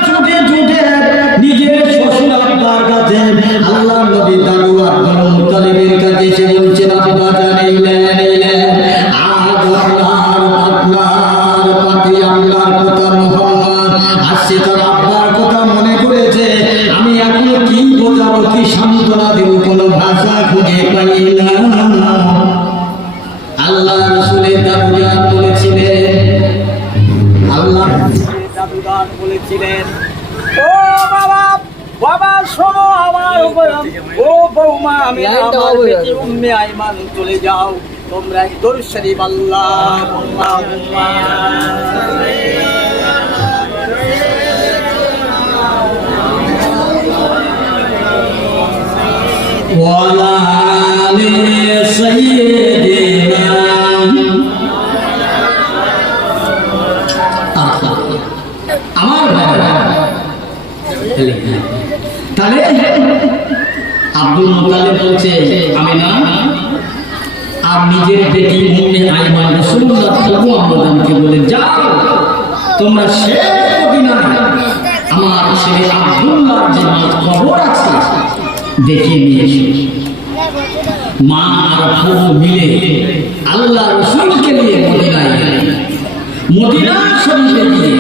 ছুটে ছুটে নিজের শ্বশুর আব্বার কাছে, আল্লাহ নবী দাদু আব্দুল মুত্তালিবের কাছে এসে বলছেন, আব্বা জানাইলেন আজ আপনার পাতি আল্লাহর কথা মুহাম্মদ আসছে, তার আব্বার কথা মনে করেছে। আমি এখনো কি বোঝাবো, কি সান্ত্বনা দেব, কোনো ভাষা খুঁজে পাই না। আল্লাহ রাসূলের দাদুজান বলেছিলেন, আল্লাহ দাদুজান বলেছিলেন, ও বাবা বাবা শোনো আমার উপর, ও বৌমা আমি আমার বেটি উম্মে আইমান চলে যাও, তোমরা দরুদ শরীফ আল্লাহুম্মা ওয়ালা আলি সাইয়্যিদিনা। আমার বাবা তাহলে আব্দুল মুত্তালিব বলছে, আমি না আর নিজের বেটি উম্মে আইমান রাসূলুল্লাহ তবু আমাদেরকে বলে যাও, তোমরা শেষ মদিনায় আমার ছেলে আব্দুল্লাহর যে কবর আছে দেখিয়ে নিয়ে এসো। মা আর ফুফু মিলে আল্লাহ রাসূলকে নিয়ে মদিনায় গেলেন। মদিনা শরীফে গিয়ে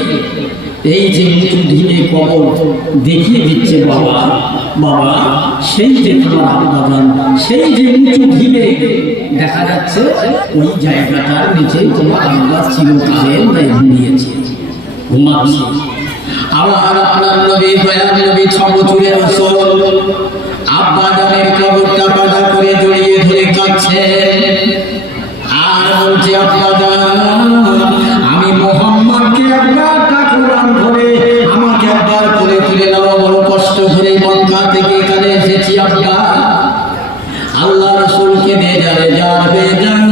এই যে উঁচু ঢিলে কবর দেখিয়ে দিচ্ছে, বাবা বাবা সেই যে তোমার আব্বাজান, সেই যে উঁচু ঢিলে দেখা যাচ্ছে, ওই জায়গাটার নিচে তোমার আল্লাহ চিরকালের ন্যায় ঘুমিয়েছে, ঘুমাচ্ছে। আবার আপনার নবী দয়ার নবী 6 বছরের রাসূল আব্বাজানের কবরটা বাঁধা করে জড়িয়ে ধরে কাঁদছে আর বলছে, আব্বাজান আমি মুহাম্মদকে একবার কোরআন ধরে আমাকে একবার করে তুলে নাও, বড় কষ্ট করে মক্কা থেকে এখানে এসেছি আব্বা। আল্লাহ রাসূলকে দিয়ে যারে যার হয়ে যান,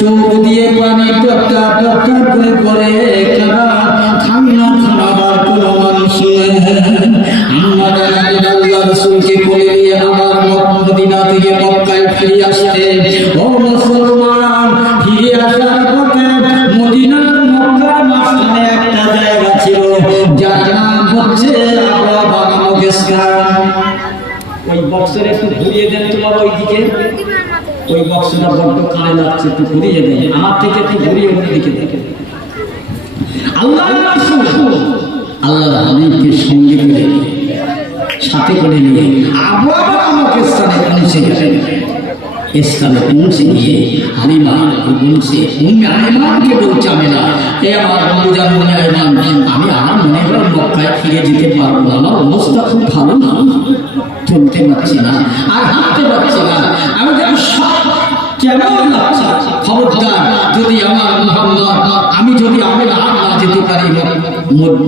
চোখ দিয়ে পানি টপটা টপটা করে পড়ে কারা ঠান্ডা খাবার কোনো মানুষ আমরা আল্লাহ রাসূলকে কোলে নিয়ে আমার মদিনা থেকে মক্কায় ফিরে আসতে। ও মুসলমান, ফিরে আসার পথে মদিনার মক্কার মাঝখানে একটা জায়গা ছিল, যার নাম হচ্ছে ওই বক্সের একটু ঘুরিয়ে দেন তো বাবা, ওইদিকে ওই বক্সটা বড্ড কানে লাগছে, একটু ঘুরিয়ে দেন, আমার থেকে একটু ঘুরিয়ে ওইদিকে দেখেন। আল্লাহ আল্লাহর হাবিবকে সঙ্গে করে সাথে করে নিয়ে আবার আমাকে স্থানে পৌঁছে গেলেন। স্থানে পৌঁছে গিয়ে হালিমা বলছে, উম্মে আইমানকে বলছে, আমি না এ আমার বন্ধুজান উম্মে আইমান, আমি আমার মনে হয় মক্কায় ফিরে যেতে পারবো না, আমার অবস্থা খুব ভালো না, চলতে পারছি না আর হাঁটতে পারছি না, আমি সব কেমন লাগছে। খবরদার যদি আমার মুহাম্মদ, আমি যদি আমি না যেতে পারি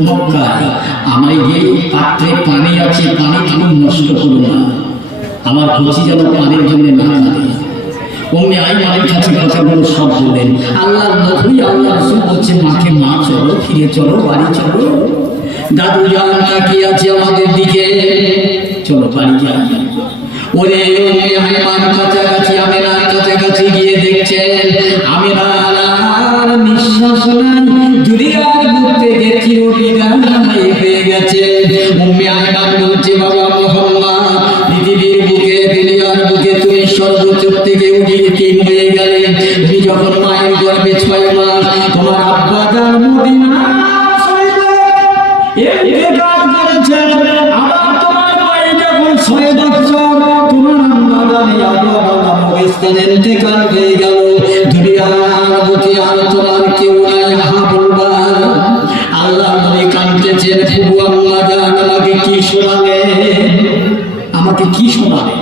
মক্কায়, আমার যে পাত্রে পানি আছে, পানি তুমি নষ্ট করো না, আমার কচি যেন পানির জন্য না কাঁদে। উম্মে আইমানের কাছে কথাগুলো সব বললেন। আল্লাহ নবী আল্লাহ রাসূল বলছে, মাকে মা চলো, ফিরে চলো, বাড়ি চলো, দাদু জান তাকিয়ে আছে আমাদের দিকে, চলো বাড়ি যাই। ওরে উম্মে আইমান কাছাকাছি, আমিনার কাছাকাছি গিয়ে দেখছে আমিনার নিঃশ্বাস নাই, দুনিয়ার বুক থেকে চিরবিদায় হয়ে গেছে। উম্মে আইমান বলছে, বাবা মুহাম্মদ, পৃথিবীর বুকে দুনিয়ার বুকে তুমি সর্বোচ্চ থেকে উঠে হয়ে গেলে। তুমি যখন মায়ের গর্ভে 6 মাস তোমার আব্বাজান মদিনা ইন্তেকাল করেছেন, আবার তোমার মায়ের যখন 6 বছর তোমার আব্বাজান আফগানিস্তানে ইন্তেকাল হয়ে গেল। দুনিয়ার বুকে আর তোমার কেউ নাই, হা বলবা। আল্লাহ নবী কাঁদতেছেন, প্রভু আম্মাজান আমাকে কি শোনাবে, আমাকে কি শোনাবে,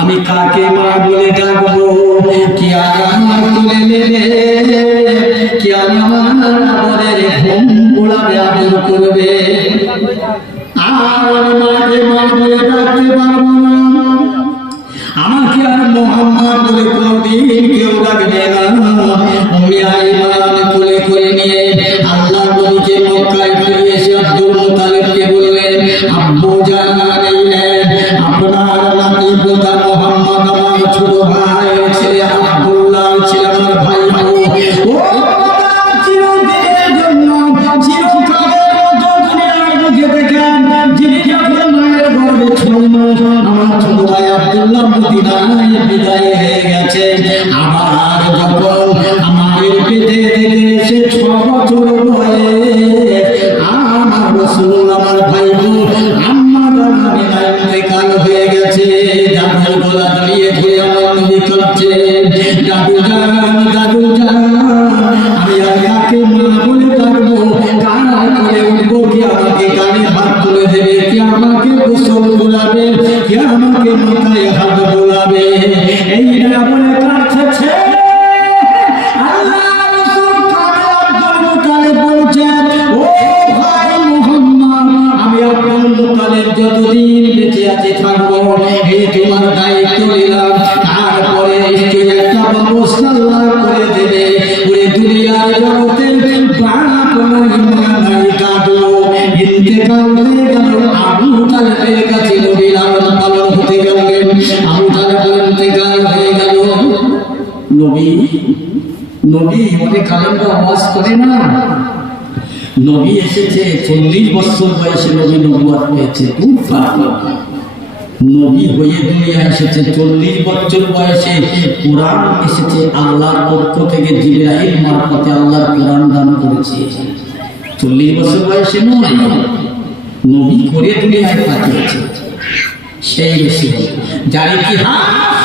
আমি কাকে মা বলে ডাকবো, কি লাগবে না। উম্মে আইমান কোলে করে নিয়ে আল্লাহর নবীকে মক্কায় ফিরে এসে আব্দুল মুতালিবকে বললেন, আব্বু জান, আপনার নাতি পোতা মুহাম্মদ আমার ছোট ভাই ছেলে, আব্দুল্লাহ ছেলে আমার ভাই। ও চিরদিনের জন্য চিরকালের মতো দুনিয়ার বুকে দেখেন, যিনি যখন মায়ের গর্ভে আমার ছোট ভাই আব্দুল্লাহ মদিনায় বিদায় হয়ে গেছে, আবার যখন আমাদের পেটে এসে 6 বছর বয়সে আমার রাসূল আমার ভাই আমার মদিনায় ইন্তেকাল হয়ে গেছে। দাদুর গলা দাঁড়িয়ে ধরে আমার নবী কাঁদছে, দাদু জান, দাদু জান, আমি আর কাকে মা বলে ডাকবো, কার করে উঠবো, কি আমাকে কানে হাত তুলে দেবে, কি আমাকে গোসল করাবে, কি আমাকে মাথায় হাত বোলাবে, এই না বলে কাঁদছে। আল্লাহ রাসূল আব্দুল মুতালিব বলছেন, ও ভাই মুহাম্মদ, আমি আব্দুল মুতালিব যতদিন বেঁচে আছি থাকবো, এই তোমার দায়িত্ব নিলাম। তারপরে নিশ্চয়ই একটা ব্যবস্থা আল্লাহ করে দেবে। ওরে দুনিয়ার জগতে বাপ নাই মা নাই কাঁদো, ইন্তেকাল হয়ে গেল আবু তালেবের কাছে নবী লালন পালন হতে গেলেন। আবু তালেবের ইন্তেকাল হয়ে গেল। নবী অনেক কালেমরা আওয়াজ করে না, নবী এসেছে 40 বছর বয়সে, নবী নবুয়ত পেয়েছে। খুব ভালো নবী হয়ে দুনিয়া এসেছে 40 বছর বয়সে। কোরআন এসেছে আল্লাহর পক্ষ থেকে, জিবরাইল মারফতে আল্লাহর কোরআন দান করেছে। 40 বছর বয়সে নয়, নবী করে দুনিয়ায় পাঠিয়েছে। সেই বেশি যার ইতিহাস,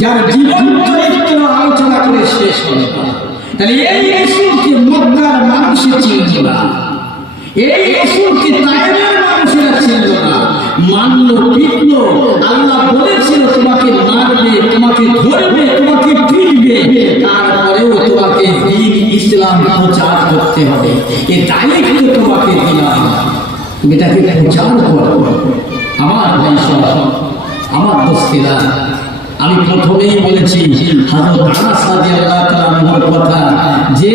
যার জীবন চরিত্র আলোচনা করে শেষ হলো না। তাহলে এই রাসূলকে মক্কার মানুষে চিনত না, এই রাসূলকে তায়েফের মানুষেরা চিনত না, মানলো পিটলো। আল্লাহ বলেছিল তোমাকে মারবে, তোমাকে ধরবে, তোমাকে পিটবে, তারপরেও তোমাকে দ্বীন ইসলাম প্রচার করতে হবে। এই দায়িত্ব তোমাকে দিলাম, তুমি এটাকে প্রচার করো। আমার ভাই সব, আমার দোস্তেরা, আমি প্রথমেই বলেছি হযরত আনাস রাদিয়াল্লাহু তাআলা আনহুর কথা, যে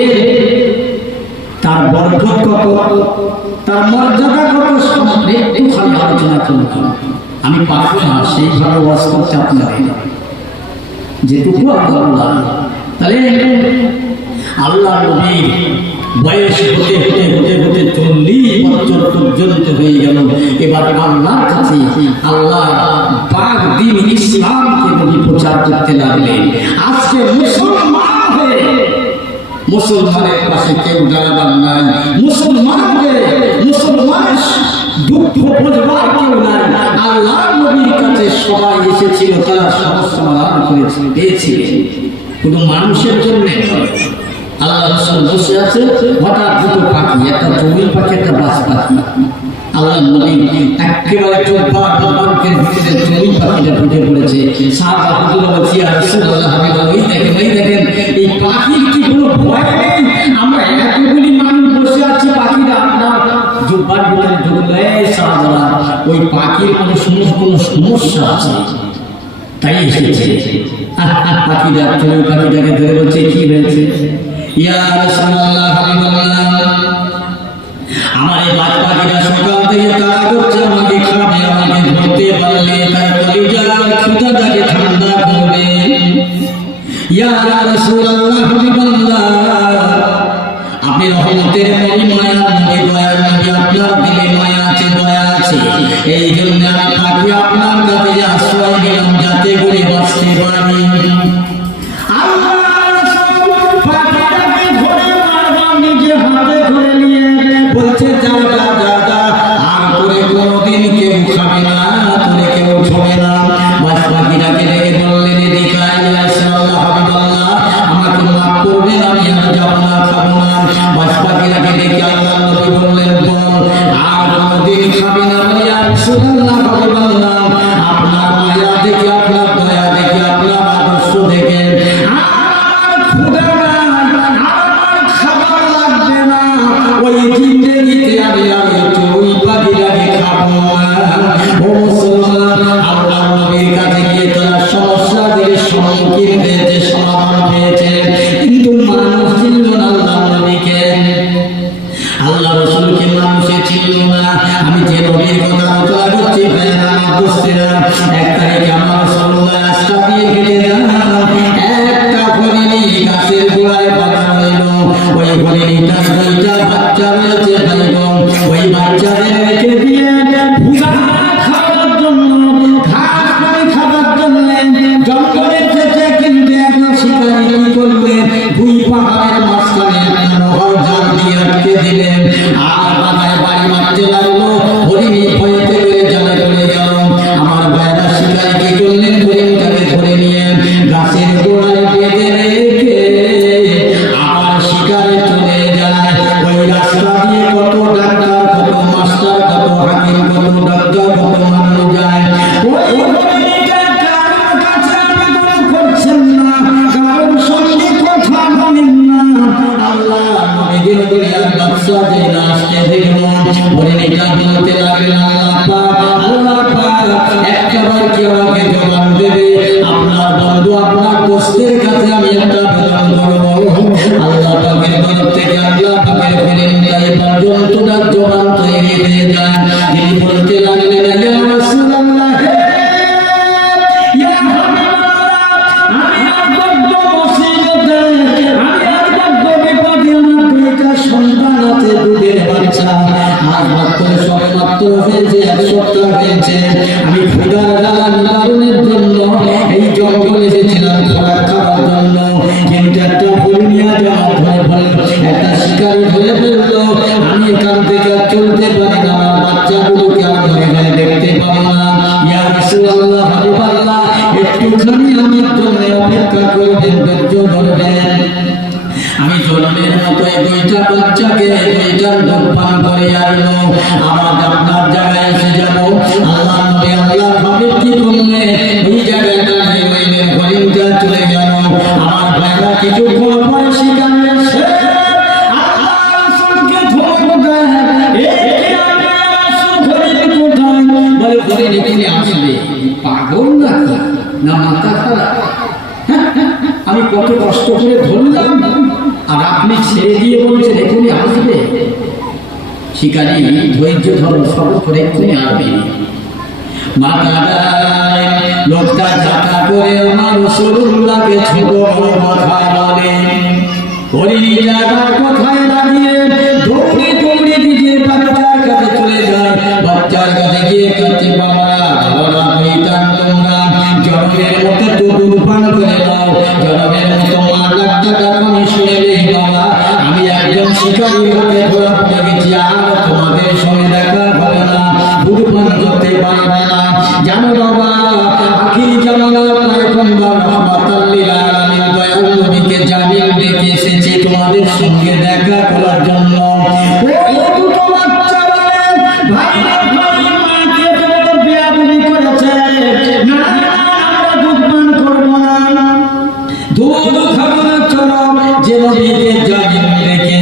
তার বরকত কত, তার মর্যাদা কত, সামনে একটু খালি আলোচনা করলাম। আমি পারবো না সেইভাবে ওয়াজ করতে আপনাদের, যেটুকু আল্লাহ। তাহলে আল্লাহ নবীর বয়স হতে হতে হতে হতে 40 বছর পর্যন্ত হয়ে গেল। এবার আল্লাহর কাছে আল্লাহ পাক দ্বীন ইসলামকে নবী প্রচার করতে লাগলেন। আজকে মুসলমান হয়ে মুসলমানের পাশে কেউ দাঁড়াবার নাই, মুসলমানদের মুসলমানের দুঃখ বোঝবার কেউ নাই। আল্লাহর নবীর কাছে সবাই এসেছিল, তারা সব সমাধান করেছিল, পেয়েছিলেন। কোনো মানুষের জন্য আল্লাহ রাসূল বসে আছে, হঠাৎ দুটো পাখি, একটা জমির পাখি, একটা বাজ পাখি। আল্লাহ নবী একেবারে চোখের ভিতরে জমির পাখিটা ঢুকে পড়েছে। সাহাবা হুজুর বলছি, ইয়া রাসূলুল্লাহ, ওই দেখেন এই পাখির কি কোনো ভয় নেই? আমরা এতগুলি মানুষ বসে আছি, পাখিরা আপনার জুব্বার ভিতরে ঢুকলে সাহাবারা, ওই পাখির কোনো সমস্যা আছে তাই এসেছে। পাখিটা জমির পাখিটাকে ধরে বলছে, কি হয়েছে? ইয়া রাসূলুল্লাহ, হাবিবাল্লাহ, আমার এই বাজ পাখিটা সকাল থেকে তাড়া করছে, আমাকে খাবে, আমাকে ধরতে পারলে তার কলিজার ক্ষুধাটাকে ঠান্ডা করবে। ইয়া রাসূলুল্লাহ, হাবিবাল্লাহ, আপনি রহমতের নবী, মায়ার নবী, দয়ার নবী, আপনার দিলে মায়া আছে, দয়া আছে। এই জন্য আমি পাখি আপনার কাছে আশ্রয় দিলাম, যাতে করে বাঁচতে পারি। বলছে, যা যা যা যা, আর করে কোনোদিন কেউ খাবে না, তোরে কেউ ছোবে না। বাজ পাখিটাকে রেখে বললেন, এদিকে আমাকে মাফ করবেন, আমি আর যাবো না, খাবো না। বাজ পাখিটাকে রেখে আল্লাহ নবী বললেন, বল আর কোনোদিন খাবে না। রাসূলুল্লাহ, আপনার মায়া দেখে, আপনার দয়া দেখে, আপনার আদর্শ দেখে আমার ক্ষুধা আমার খাবার লাগবে না। ওই জিন্দেগিতে আমি ওই পাখিটাকে খাবো না। ও মুসলমান, আল্লাহর নবীর কাছে গিয়ে তারা সমস্যা দিয়ে সম্মুখীন হয়েছে, সমাধান হয়েছে, কিন্তু মানুষ চিনল না আল্লাহ নবীকে, আল্লাহ রাসূলকে মানুষে চিনল না। আমি যে নবীর কথা আলোচনা করছি ভাইয়েরা আমার দোস্তেরা, এক তারিখে আমার রাসূলুল্লাহ রাস্তা দিয়ে হেঁটে যান, একটা হরিণী গাছের গোড়ায় বাঁধা রইল। ওই হরিণীটার দুইটা বাচ্চা রয়েছে ভাইগণ, ওই বাচ্চাদের রেখে দিয়ে ভুগা খাওয়ার জন্য, ঘাস পানি খাওয়ার জন্য জঙ্গলে যেতে, কিন্তু একজন শিকারী কি করবে, দুই পাহাড়ের মাঝখানে একটা নহর জাল দিয়ে আটকে দিলেন, আর বাধায় বাড়ি মারতে লাগলো। হরিণী ভয়েতে করে জালে চলে গেল। আমার ভাইরা শিকারী কি করলেন, হরিণটাকে ধরে নিয়ে গাছের গোড়ায় বেঁধে রেখে আবার শিকারে চলে যায়। ওই রাস্তা দিয়ে কত ডাক্তার, কত মাস্টার, কত হাকিম, কত ডক্টর, কত মানুষ যায়। ওই হরিণীটা কারোর কাছে আবেদন করছেন না, কারোর সঙ্গে কথা বলেন না। আল্লাহ নবীর দুনিয়ার বাদশা যে না আসতে দেখলো, হরিণীটা বলতে লাগলেন, আল্লাহ পাক একবার কি আমাকে জবাব দেবে? আপনার বন্ধু, আপনার দোস্তের কাছে আমি একটা আবেদন করবো। আল্লাহ পাকের তরফ থেকে আল্লাহ পাকের হরিণটাই পর্যন্ত তার জবান তৈরি হয়ে যায়। তিনি বলতে লাগলেন, ইয়া রাসূলুল্লাহ, ইয়া হাবিবাল্লাহ, আমি আজ বড্ড মুসিবতে, আমি আজ বড্ড বিপদে। আমার দুইটা সন্তান আছে, দুধের বাচ্চা, আজ মাত্র সবেমাত্র হয়েছে, 1 সপ্তাহ হয়েছে। আমি ক্ষুধার জ্বালা নিবারণের জন্য এই জঙ্গলে এসেছিলাম খোরাক খাওয়ার জন্য, কিন্তু একটা হরিণিয়া আমার ধরে ফেললো, একটা শিকারী ধরে ফেললো। আমি এখান থেকে আর চলতে পারি না, আমার বাচ্চাগুলোকে আর ধরে ধরে দেখতে পাবো না। ইয়া রাসূলুল্লাহ, হাবিবাল্লাহ, একটুখানি আমার জন্য অপেক্ষা করবেন, ধৈর্য ধরবেন। আমি জন্মের মতো এই দুইটা বাচ্চাকে দুইটার দুধ পান করে আইলো, আমার আপনার জায়গায় এসে যাবো। আল্লাহ নবী আল্লাহ হাবিব কি করলে, ওই জায়গাটা হইলেন, হরিণটা চলে গেল। আমার ভাইরা কিছুক্ষণ পরে শিকার এসে আল্লাহ রাসূলকে ধরে দেয়, হরিণ কোথায়? বলে হরিণ এখানে আসবে। পাগল নাকি, না মাথা খারাপ? আমি কত কষ্ট করে ধরলাম, আর আপনি ছেড়ে দিয়ে বলছেন এখনই আসবে। শিকারী ধৈর্য ধরো, সবর করে এক্ষুনি আসবে। মাতারায় লোকটা জাতা করে আমার রাসূলুল্লাহকে ছোট বড় কথা বলে। হরিণী জায়গার কোথায় দাঁড়িয়ে দৌড়ে দৌড়ে নিজের বাচ্চার কাছে চলে যায়। বাচ্চার কাছে গিয়ে কাছে, বাবা বাবা হইতাম, তোমরা জন্মের মতো তো দুধ পান করে দাও, জন্মের মতো মা ডাক্তারটা আমি শুনে নেই। বাবা, আমি একজন শিকারী হতে ধরা পড়ে গেছি, আর তোমাদের সঙ্গে দেখা হবে না, দুধ পান করতে পারবে না। জানো বাবা, আখির জামানার পয়গম্বর রাহমাতাল লিল আলামিন দয়াল নবীকে জামিন ডেকে এসেছে তোমাদের সঙ্গে দেখা করার জন্য। ওই দুটো বাচ্চা বলে, ভাই ভাই, মাকে তো বেয়াদবি করেছে, না আমরা দুধ পান করবো না, দুধ খাবো না, চলো যে নবীকে জামিন ডেকে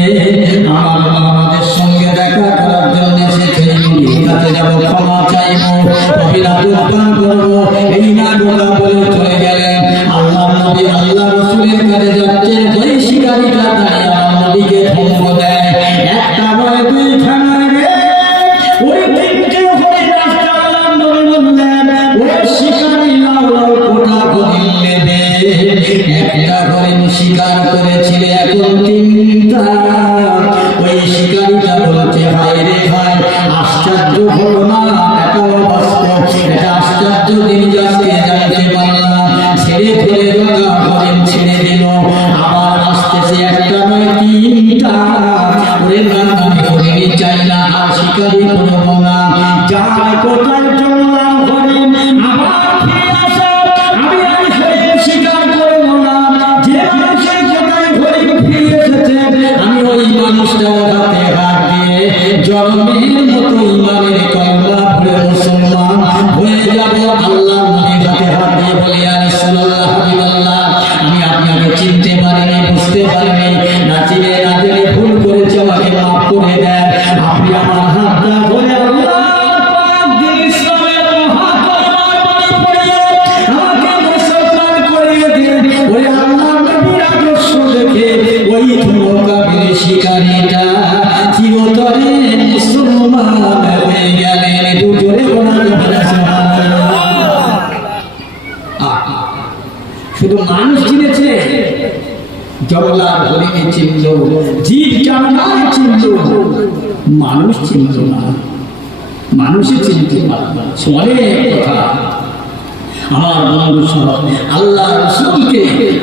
আমাদের সঙ্গে দেখা করার জন্য এসেছে, নবীর কাছে যাবো, ক্ষমা চাইবো, নবীরা দুধ পান করবো, এই না কথা বলে চলে গেলেন। আল্লাহ নবী আল্লাহ রাসূলের কাছে যাচ্ছে, ওই শিকারীটা দাঁড়িয়ে আমার নবীকে ধমক দেয়, একটা নয় দুইটা নয় রে, ওই তিনটে হরিণ রাস্তা। আল্লাহ নবী বললেন, ওই শিকারী লাউ লাউ কোটা হরিণ নেবে, একটা হরিণ শিকার করেছিল, এখন 3টা। ওই শিকারীটা বলছে, হায় রে হায়, আশ্চর্য ঘটনা, এটাও বাস্তব, এটা আশ্চর্য জিনিস আজকে জানতে পারলাম। ছেড়ে ফেলে রাখা হরিণ ছেড়ে দিল, আবার আসতেছে একটা নয় 3টা। ওরে না, আমি হরিণই চাই না, আর শিকারী করবো না, যার কোথায় চললাম হরিণ আবার ফিরে আসো, আমি আর হরিণ শিকার করবো না। যে মানুষের কোথায় হরিণ ফিরে এসেছে, আমি ওই মানুষটার হাতে হাত দিয়ে জন্মের মতো ইমানের কলমা পড়ে মুসলমান হয়ে যাব। আল্লাহ নবীর হাতে হাত দিয়ে বলে, ইয়া রাসূলুল্লাহ, হাবিবাল্লাহ, আমি আপনাকে চিনতে পারিনি, বুঝতে পারিনি, না চিনে না জেনে ভুল করেছি, আমাকে মাফ করে দেন। আপনি আমার হাতটা ধরে আল্লাহ পাক দিন ইসলামের মহাকরণায় পড়িয়ে আমাকে মুসলমান করিয়ে দিন। ওরে আল্লাহ নবীর জঙ্গলার হরিণী চিনল, জীব জানোয়ার চিনল, মানুষ চিনল না, মানুষই চিনতে পারল না। অনেক কথা আমার বন্ধু সব আল্লাহ রাসূলকে,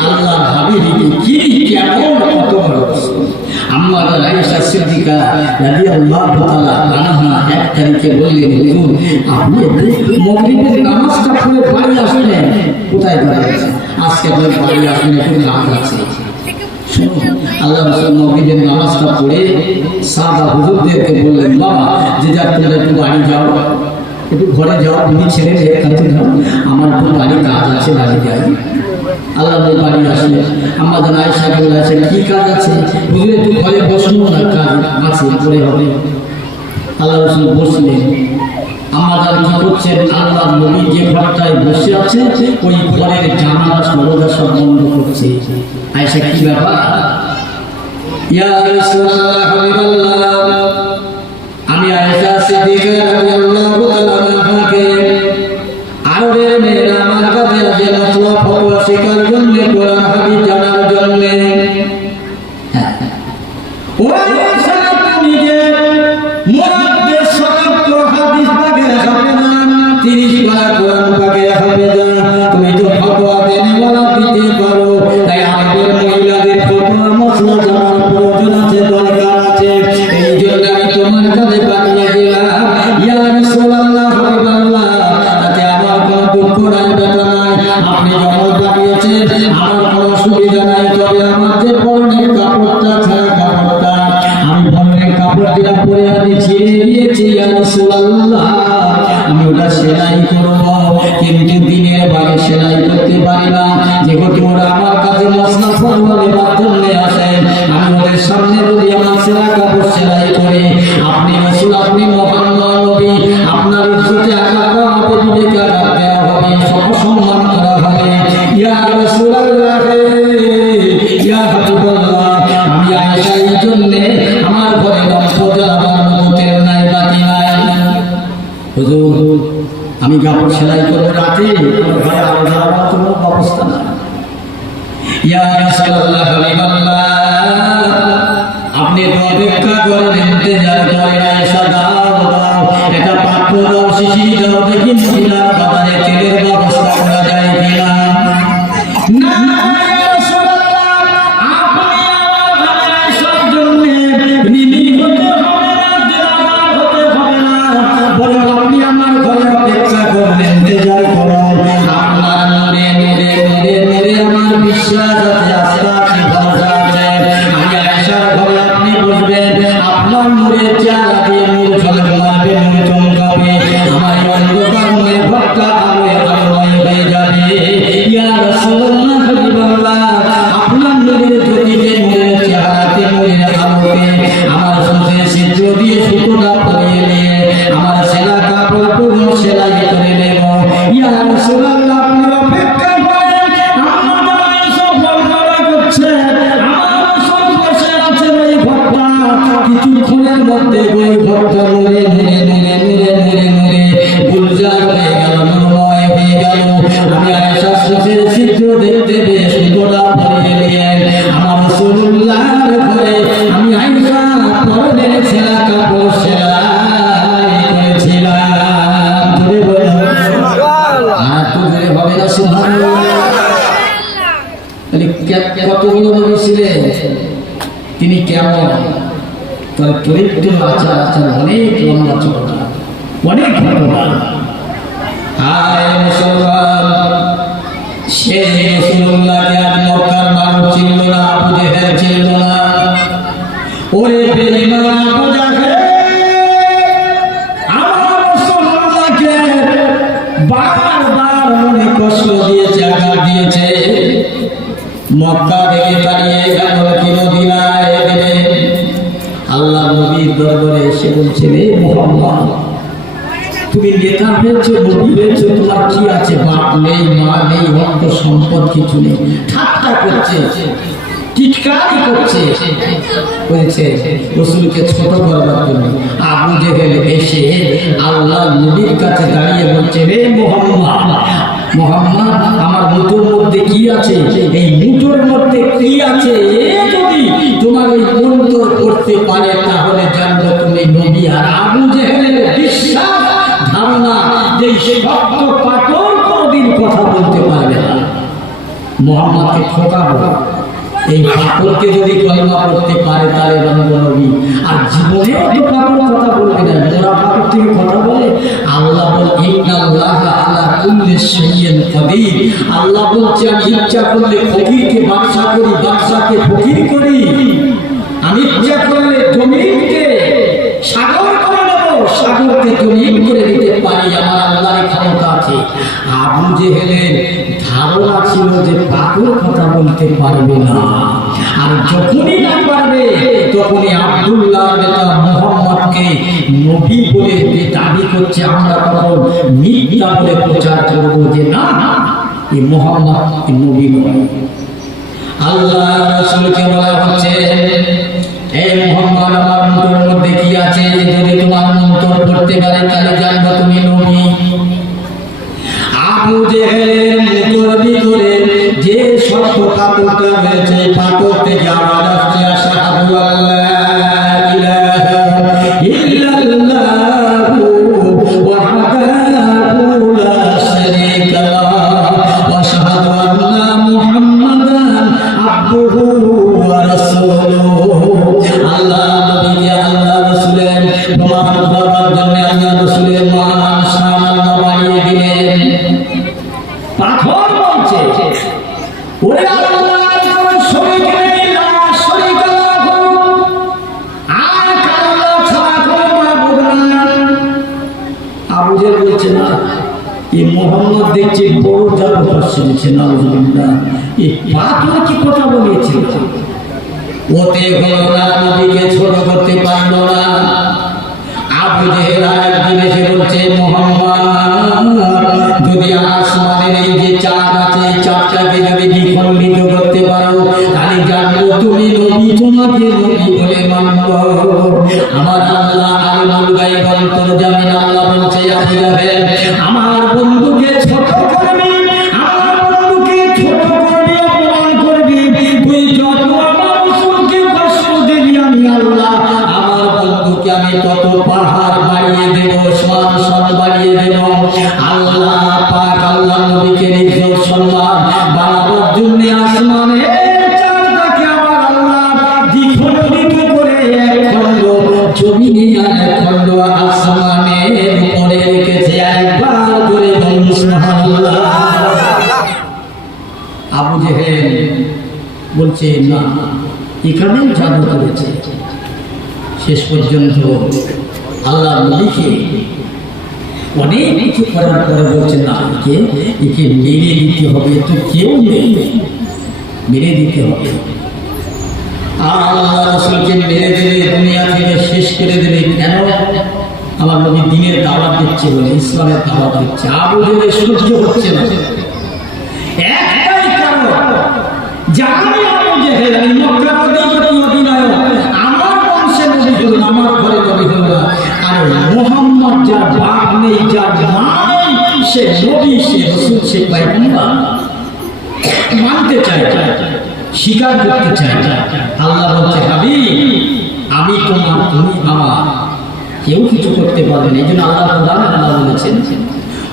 আল্লাহ হাবিবকে কি কেমন কত বড় আম্মা আয়েশা সিদ্দিকা রাদিয়াল্লাহু তাআলা আনহা এক তারিখে বললেন, হুজুর আপনি মাগরিবের নামাজটা পড়ে বাড়ি আসলেন, কোথায় দাঁড়িয়েছেন? আজকে তো বাড়ি আসলেন, একটু কাজ আছে। আল্লাহ রাসূল মাগরিবের নামাজটা পড়ে সাহাবা হুজুরদেরকে বললেন, বাবা যে যার তোমরা একটু বাড়ি যাও, একটু ঘরে যাও, তুমি ছেলে মেয়ের কাছে যাও, আমার একটু বাড়ি কাজ আছে, বাড়ি যাই। আল্লাহ বাড়ি আসলে আমাদের আয়েশা বলেছে, কি কাজ আছে? হুজুর একটু ঘরে বসবো না, কাজ আছে পরে হবে। আল্লাহ রাসূল বসলেন। আমাদের কি করছেন? আল্লাহ নবী যে ঘরটায় বসে আছে ওই ঘরের জানালা দরজা সব বন্ধ করছে। আয়েশা, কি ব্যাপার? ইয়া রাসূলুল্লাহ হাবিবাল্লাহ, আমি আয়েশা সিদ্দিকা রাদিয়াল্লাহু তাআলা আনহাকে আরবের মেয়েরা আমার কাছে যে মাসলা ফতোয়া শেখার জন্য, কোরআন হাদিস জানার জন্য, ওই সালাত নিজে মুহাদ্দিস শরীফ হাদিস পাকে হবে না, 30 পারা কোরআন পাকে হবে না, তুমি তো ফতোয়া দেনে বলা দিতে পারো। তাই আরবের মহিলাদের ফতোয়া মাসলা জানার প্রয়োজন আছে, দরকার আছে। এই জন্য আমি তোমার কাছে পাঠিয়ে দিলাম। ইয়া রাসূলুল্লাহ হাবিবাল্লাহ, তাতে আমার কোনো দুঃখ নাই, ব্যথা নাই। আপনি যখন পাঠিয়েছেন আমার কোনো সুবিধা নাই, তবে আমার যে পরনের কাপড়টা ছাড়া কাপড়টা, আমি পরনের কাপড় যেটা পরে আমি ছিঁড়ে দিয়েছি, ইয়া রাসূলুল্লাহ আমি ওটা সেলাই করব, কিন্তু দিনের বাইরে সেলাই করতে পারি না। যেহেতু ওরা আমার কাছে মসলা ফরমানের মাধ্যমে আসে, আমি ওদের সামনে যদি আমার সেলাই কাপড় সেলাই করে, আপনি রাসূল, আপনি মহান নবী, আপনার ইজ্জতে আঘাত হবে, বিবেকে আঘাত দেওয়া হবে, সম্মান করা হবে। ইয়া রাসূলুল্লাহ, ইয়া হাবিবাল্লাহ, আমি আয়েশা এই জন্য আমার ঘরে লম্ফ জ্বালাবার মতো তেল নাই, বাতি নাই। হুজুর আমি কাপড় সেলাই করবো রাতে, ঘরে আলো জ্বালাবার কোনো অবস্থা নাই। ইয়া রাসূলুল্লাহ হাবিবাল্লাহ, আপনি তো অপেক্ষা করেন, ইন্তজার করেন, আয়েশা দাও দাও, একটা পাত্র দাও, শিশির দাও, দেখি মহিলার বাজারে তেলের ব্যবস্থা করা যায় কিনা। না ইয়া রাসূলুল্লাহ, আপনি আমার আয়েশার জন্য ঋণী হতে হবে না, দেনাদার হতে হবে না, বরং আপনি আমার ঘরে অপেক্ষা করবেন, ইন্তজার করেন। আপনার নূরে নূরে নূরে নূরে আমার বিশ্বাস আছে, আস্থা আছে, ভরসা আছে। আমি আয়েশার ঘরে আপনি বসবেন, আপনার নূরের চেহারা দিয়ে নূর ঝলমলাবে, নূর চমকাবে, আমার অন্ধকার মনে ঘরটা আলোয় আলোয় হয়ে যাবে। ইয়া রাসূলুল্লাহ হাবিবাল্লাহ, আপনার নূরের জ্যোতিতে, নূরের চেহারাতে, নূরের আলোতে আমার চোখে ছিদ্র দিয়ে সুতোটা পরিয়ে নিয়ে আমার সেলা কাপড় পুরো সেলাই করে নেব। ইয়া রাসূলুল্লাহ, আপনি অপেক্ষা করেন, আমার আয়েশা বর্ণনা করছে, আমার সব বসে আছে ওই ঘরটা, কিছুক্ষণের মধ্যে ওই ঘরটা নূরে নূরে নূরে নূরে নূরে নূরে গুলজার হয়ে গেল, নূরময় হয়ে গেল। আমি আয়েশা চোখের ছিদ্র দেখতে পেয়ে সুতোটা পরিয়ে নিয়ে আমার রাসূলুল্লাহর ঘরে আমি আয়েশা পরনের সেলা কাপড় সেলাই করেছিলাম। ধরে বলো আর তো ধরে হবে না, সুবহানাল্লাহ। কতগুলো নবী ছিলেন, তিনি কেমন, তার চরিত্র, আচার আচার অনেক লম্বা চড়া, অনেক ঘটনা। হায় মুসলমান, সেই রাসূলুল্লাহকে আর মক্কার মানুষ চিনল না, আবু জেহেল চিনল না। ওরে বেঈমান আবু জাহেল আমার রাসূলুল্লাহকে বারবার মনে কষ্ট দিয়েছে, আঘাত দিয়েছে। মক্কা থেকে তাড়িয়ে গেল কি মদিনায় গেলে আল্লাহ নবীর দরবারে এসে বলছে, রে মুহাম্মদ, তুমি নেতা হয়েছো, নবী হয়েছো, তোমার কি আছে? বাপ নেই, মা নেই, অর্থ সম্পদ কিছু নেই। ঠাট্টা করছে, টিটকারি করছে, বলছে রাসূলকে ছোট করবার জন্য। আবু জেহেল এসে আল্লাহ নবীর কাছে দাঁড়িয়ে বলছে, রে মুহাম্মদ, মুহাম্মদ, আমার মুঠোর মধ্যে কি আছে? এই মুঠোর মধ্যে কি আছে ওই মন্ত্র পড়তে পারে তাহলে জানবো তুমি নবী। আর আবু জেহেলের বিশ্বাস ধারণা যে শক্ত পাথর কোনদিন কথা বলতে পারবে না, মুহাম্মদকে ঠকাবো, এই পাথরকে যদি কলমা পড়তে পারে তাহলে জানবো নবী। আর জীবনেও তো পাথর কথা বলবে না, মোরা পাথর থেকে কথা বলে। আল্লাহ বল ইন্নাল্লাহা আলা কুল্লি শাইইন কাদির, আল্লাহ বলছে আমি ইচ্ছা করলে ফকিরকে বাদশা করি, বাদশাকে ফকির করি, আমি ইচ্ছা করলে জমিনকে সাগর করে দেব, সাগরকে জমিন করে দিতে পারি, আমার আল্লাহর ক্ষমতা আছে। আবু জেহেলের ধারণা ছিল যে পাথর কথা বলতে পারবে না, আর যখনই না পারবে তখনই আব্দুল্লাহ নেতা মুহাম্মদকে নবী বলে যে দাবি করছে, আমরা তখন মিথ্যা বলে প্রচার করবো যে না এই মুহাম্মদ নবী নয়। আল্লাহ রাসূলকে বলা হচ্ছে, এই মুহাম্মদ আমার মন্ত্রের মধ্যে কি আছে, যদি তোমার মন্ত্র পড়তে পারে তাহলে জানবো তুমি নবী। আবু জেহেলের মুখের ভিতরে যে শব্দ পাথরটা হয়েছে, পাথর থেকে আওয়াজ আসছে আশহাদু আল্লা ইলাহা ইল্লাল্লাহু ওয়াহদাহু লা শারীকা লাহু ওয়া আশহাদু আন্না মুহাম্মাদান আবদুহু ওয়া রাসূলুহু। আল্লাহ নবী, আল্লাহ রাসূলের প্রমাণ করার জন্য আল্লাহ রাসূলের মান সম্মান বাড়িয়ে দিলেন। পাথর বলছে ওরে আল্লাহর কোনো শরীক নেই, লা শারীকা লাহু, আর কারো ছাড়া কোনো মাবুদ নাই। আবু জেহেল বলছে না, এই মুহাম্মদ দেখছি বড় জাদু করছে, নাউজুবিল্লাহ, এই পাথর কি কথা বলেছে? ওতে হলো না, নবীকে ছোট করতে পারলো না। আবু জেহেল আরেকদিন এসে বলছে, মুহাম্মদ যদি আসমানের এই যে চাঁদ আছে, এই চাঁদটাকে যদি দ্বিখণ্ডিত করতে পারো তাহলে জানবো তুমি নবী, তোমাকে নবী বলে মানব। আমার আল্লাহ আলিমুল গায়ব অন্তর্যামী আল্লাহ বলছে, আবু জেহেল আমার বন্ধুকে ছোট করবি, আমার বন্ধুকে ছোট করবি, অপমান করবি, তুই যত আমার রাসূলকে কষ্ট দিবি আমি আল্লাহ আমার বন্ধুকে আমি তত পাহাড় বাড়িয়ে দেব, সম্মান বাড়িয়ে দেব। আল্লাহ পাক আল্লাহ নবীকে নিজের সম্মান বাড়াবার জন্য আসমানের চাঁদটাকে আমার আল্লাহ দ্বিখণ্ডিত করে এক খণ্ড জমিনে আর এক খণ্ড আসমানের উপরে রেখেছে। একবার করে বলুন সুবহানাল্লাহ। আবু জেহেল বলছে না, এখানেও জাদু করেছে। শেষ পর্যন্ত আল্লাহ নবীকে অনেক কিছু করার পরে বলছে না, একে মেরে দিতে হবে, তো কেউ নেই, মেরে দিতে হবে। আল্লাহ রাসূলকে মেরে দেবে, দুনিয়া থেকে শেষ করে দেবে। কেন? আমার নবী দ্বীনের দাওয়াত দিচ্ছে বলে, ইসলামের দাওয়াত দিচ্ছে। আবু জেহেল সহ্য হচ্ছে না, একটাই কারণ, জানি আবু জেহেল আমি মক্কা প্রতিপত্তি অধিনায়ক, আমার বংশে নবী হলেন, আমার ঘরে নবী হলেন। আর মুহাম্মদ যার বাপ নেই, যার মা নেই, সে নবী, সে রাসূল, সে পয়গম্বর মানতে চায়, স্বীকার করতে চায়। আল্লাহ বলছে, হাবিব আমি তোমার, তুমি আমার, কেউ কিছু করতে পারবে না। এই জন্য আল্লাহ আল্লাহ বলেছেন,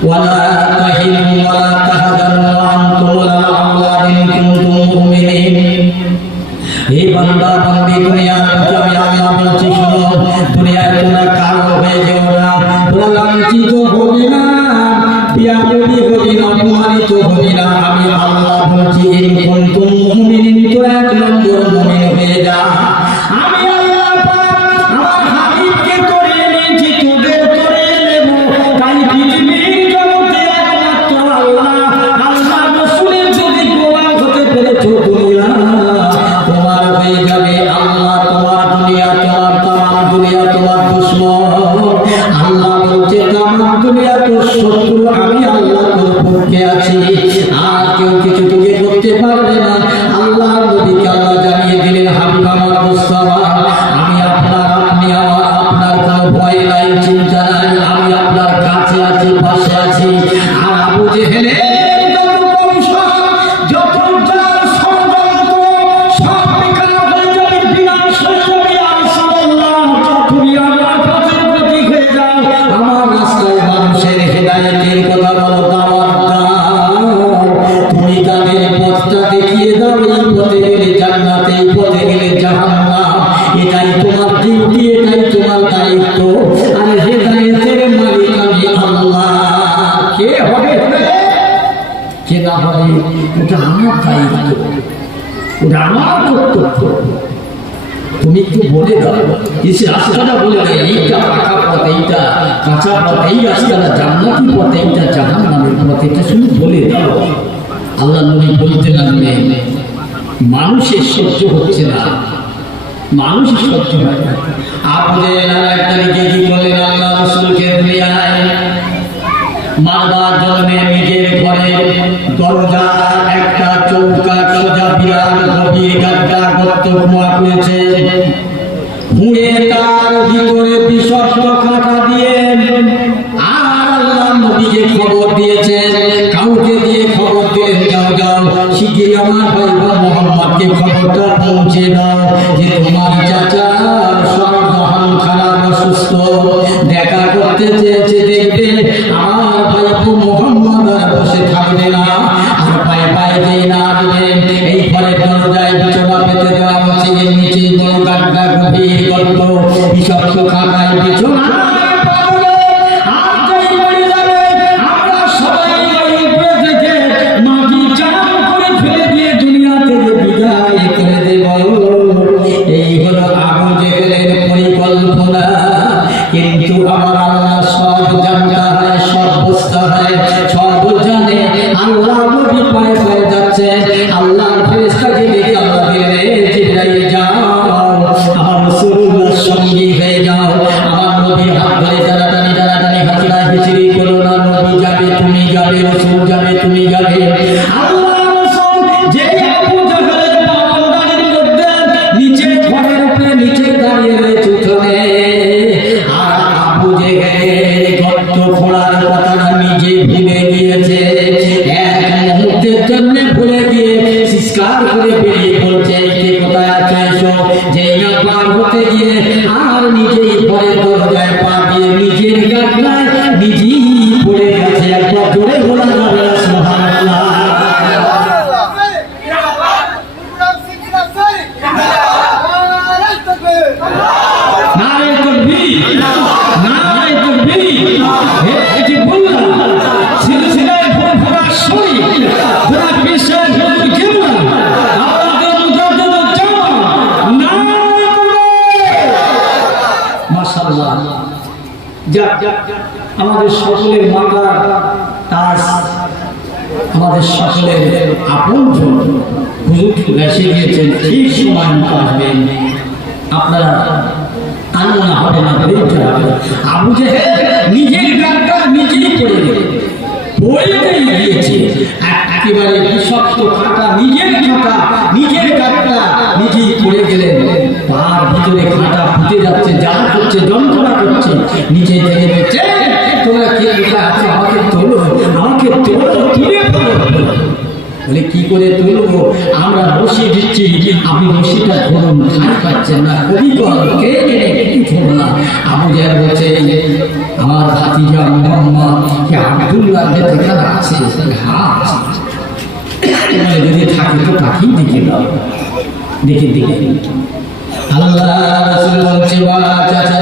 ওয়ালা তাহিনু ওয়ালা তাহজানু ওয়া আনতুমুল আ'লাউনা ইন কুনতুম মুমিনিন। হে বান্দা বান্দি, দুনিয়ার মধ্যে আমি আল্লাহ বলছি, শোনো, দুনিয়ায় তোমরা কারো হয়ে যেও না, তোমরা লাঞ্ছিত হবে না, বিয়াদবি হবে না, অপমানিত হবে না। আমি আল্লাহ বলছি, ইন কুনতুম মুমিনিন, তো এক নম্বর মুমিন হয়ে যা। আমি আল্লাহ পাক আমার হাবিবকে করে নিয়েছি, তোদের করে নেব। তাই পৃথিবীর জগতে একমাত্র আল্লাহ, আল্লাহ রাসূলের যদি গোলাম হতে পেরেছো, দুনিয়া তোমার হয়ে যাবে। আল্লাহ তোমার দুনিয়া, তোমার তামাম দুনিয়া তোমার দুশমন। আল্লাহ বলছে, তামাম দুনিয়া তোর শত্রু, আমি আল্লাহ তোর পক্ষে আছি, আর কেউ কিছু তোকে করতে পারবে না। আল্লাহ নবীকে আল্লাহ দায়িত্ব, ওটা আমার কর্তব্য। তুমি একটু বলে দাও, এই রাস্তাটা বলে দেয়, এইটা পাকা পথ, এইটা কাঁচা পথ, এই রাস্তাটা জান্নাতি পথ, এইটা জাহান্নামের পথ, এটা শুধু বলে দাও। আল্লাহ নবী বলতে লাগলেন, মানুষের সহ্য হচ্ছে না, মানুষের সহ্য হয় না। আপনি এক তারিখে কি বললেন, আল্লাহ রাসূলকে দুনিয়ায় মারবার জন্য নিজের ঘরে দরজা একটা চৌকা সোজা বিরাট গভীর গাড্ডা গর্ত কুয়া করেছে, খুঁড়ে তার ভিতরে বিষাক্ত কাঁটা দিয়ে আর আল্লাহ নবীকে খবর দিয়েছেন, কাউকে দিয়ে খবর দিলেন, যাও যাও শিগগির আমার ভাই মুহাম্মদকে খবরটা পৌঁছে দাও যে তোমার চাচা সরজহান খারাপ অসুস্থ, দেখা করতে চেয়েছে, দেখবে আমার ভাই মুহাম্মদ আর বসে থাকবে না, আর পায়ে পায়ে যেই না আসবে এই ঘরের দরজায় বিছানা পেতে দেওয়া হচ্ছে, এর নিচে বড় গাড্ডা গভীর গর্ত, বিষাক্ত কাঁটায় বিছানা কিন্তু আমার আল্লাহ সব জানতা হয়, সব বুঝতে হয়, সব জানে। আল্লাহ নবী পায়ে পায়ে যাচ্ছে, আল্লাহর ফেরেশতাকে ডেকে আল্লাহ দিলেন, জিবরাইল যাও আমার রাসূলুল্লাহর সঙ্গী হয়ে যাও, আমার নবীর হাত ধরে টানাটানি টানাটানি হাতটা হিচড়ি করো না, নবী যাবে তুমি যাবে, রাসূল যাবে তুমি যাবে। আল্লাহ রাসূল যে আবু জাহলের বাবাদের মধ্যে নিচে ঘরের উপরে নিচে দাঁড়িয়ে রয়েছে উঠোনে, গর্ত খোঁড়ার কথাটা নিজে ভুলে গিয়েছে, এক মুহূর্তের জন্য ভুলে গিয়ে চিৎকার করে বেরিয়ে পড়ছে, কে কোথায় আছে এসো, যে পার হতে গিয়ে আর নিজেই ঘরের দরজায় পা দিয়ে নিজের গাড্ডায় নিজেই পড়ে গেছে। একবার জোরে বলা যাবে না সুবহানাল্লাহ। আমাদের সকলের মাতা তাজ, আমাদের সকলের আপনজন হুজুর এসে গিয়েছেন, ঠিক সময় আসবেন, আপনারা কান্না হবে না, আবু জেহেল নিজের গানটা নিজেই পড়ে গিয়েছে, একেবারে বিষাক্ত কাঁটা, নিজের কাঁটা নিজের গানটা নিজেই পড়ে গেলেন, তার ভিতরে কাঁটা ফুটে যাচ্ছে, জ্বালা করছে, যন্ত্রণা করছে, নিচে থেকে বলছে, তোমরা কে কোথায় আছো, আমাকে তোলো, আমাকে তোলো, তুলে বলে কি করে তুলবো, আমরা রশি দিচ্ছি, আপনি রশিটা ধরুন, ঠাই পাচ্ছেন না, কবি কে ধরো না। আবু জাহেল বলছে, আমার ভাতিজা মুহাম্মদ কে আব্দুল্লাহ যেখানে আছে, হ্যাঁ যদি থাকে তো তাকেই দেখে দাও, দেখে আল্লাহ রাসূল বলছে, চাচা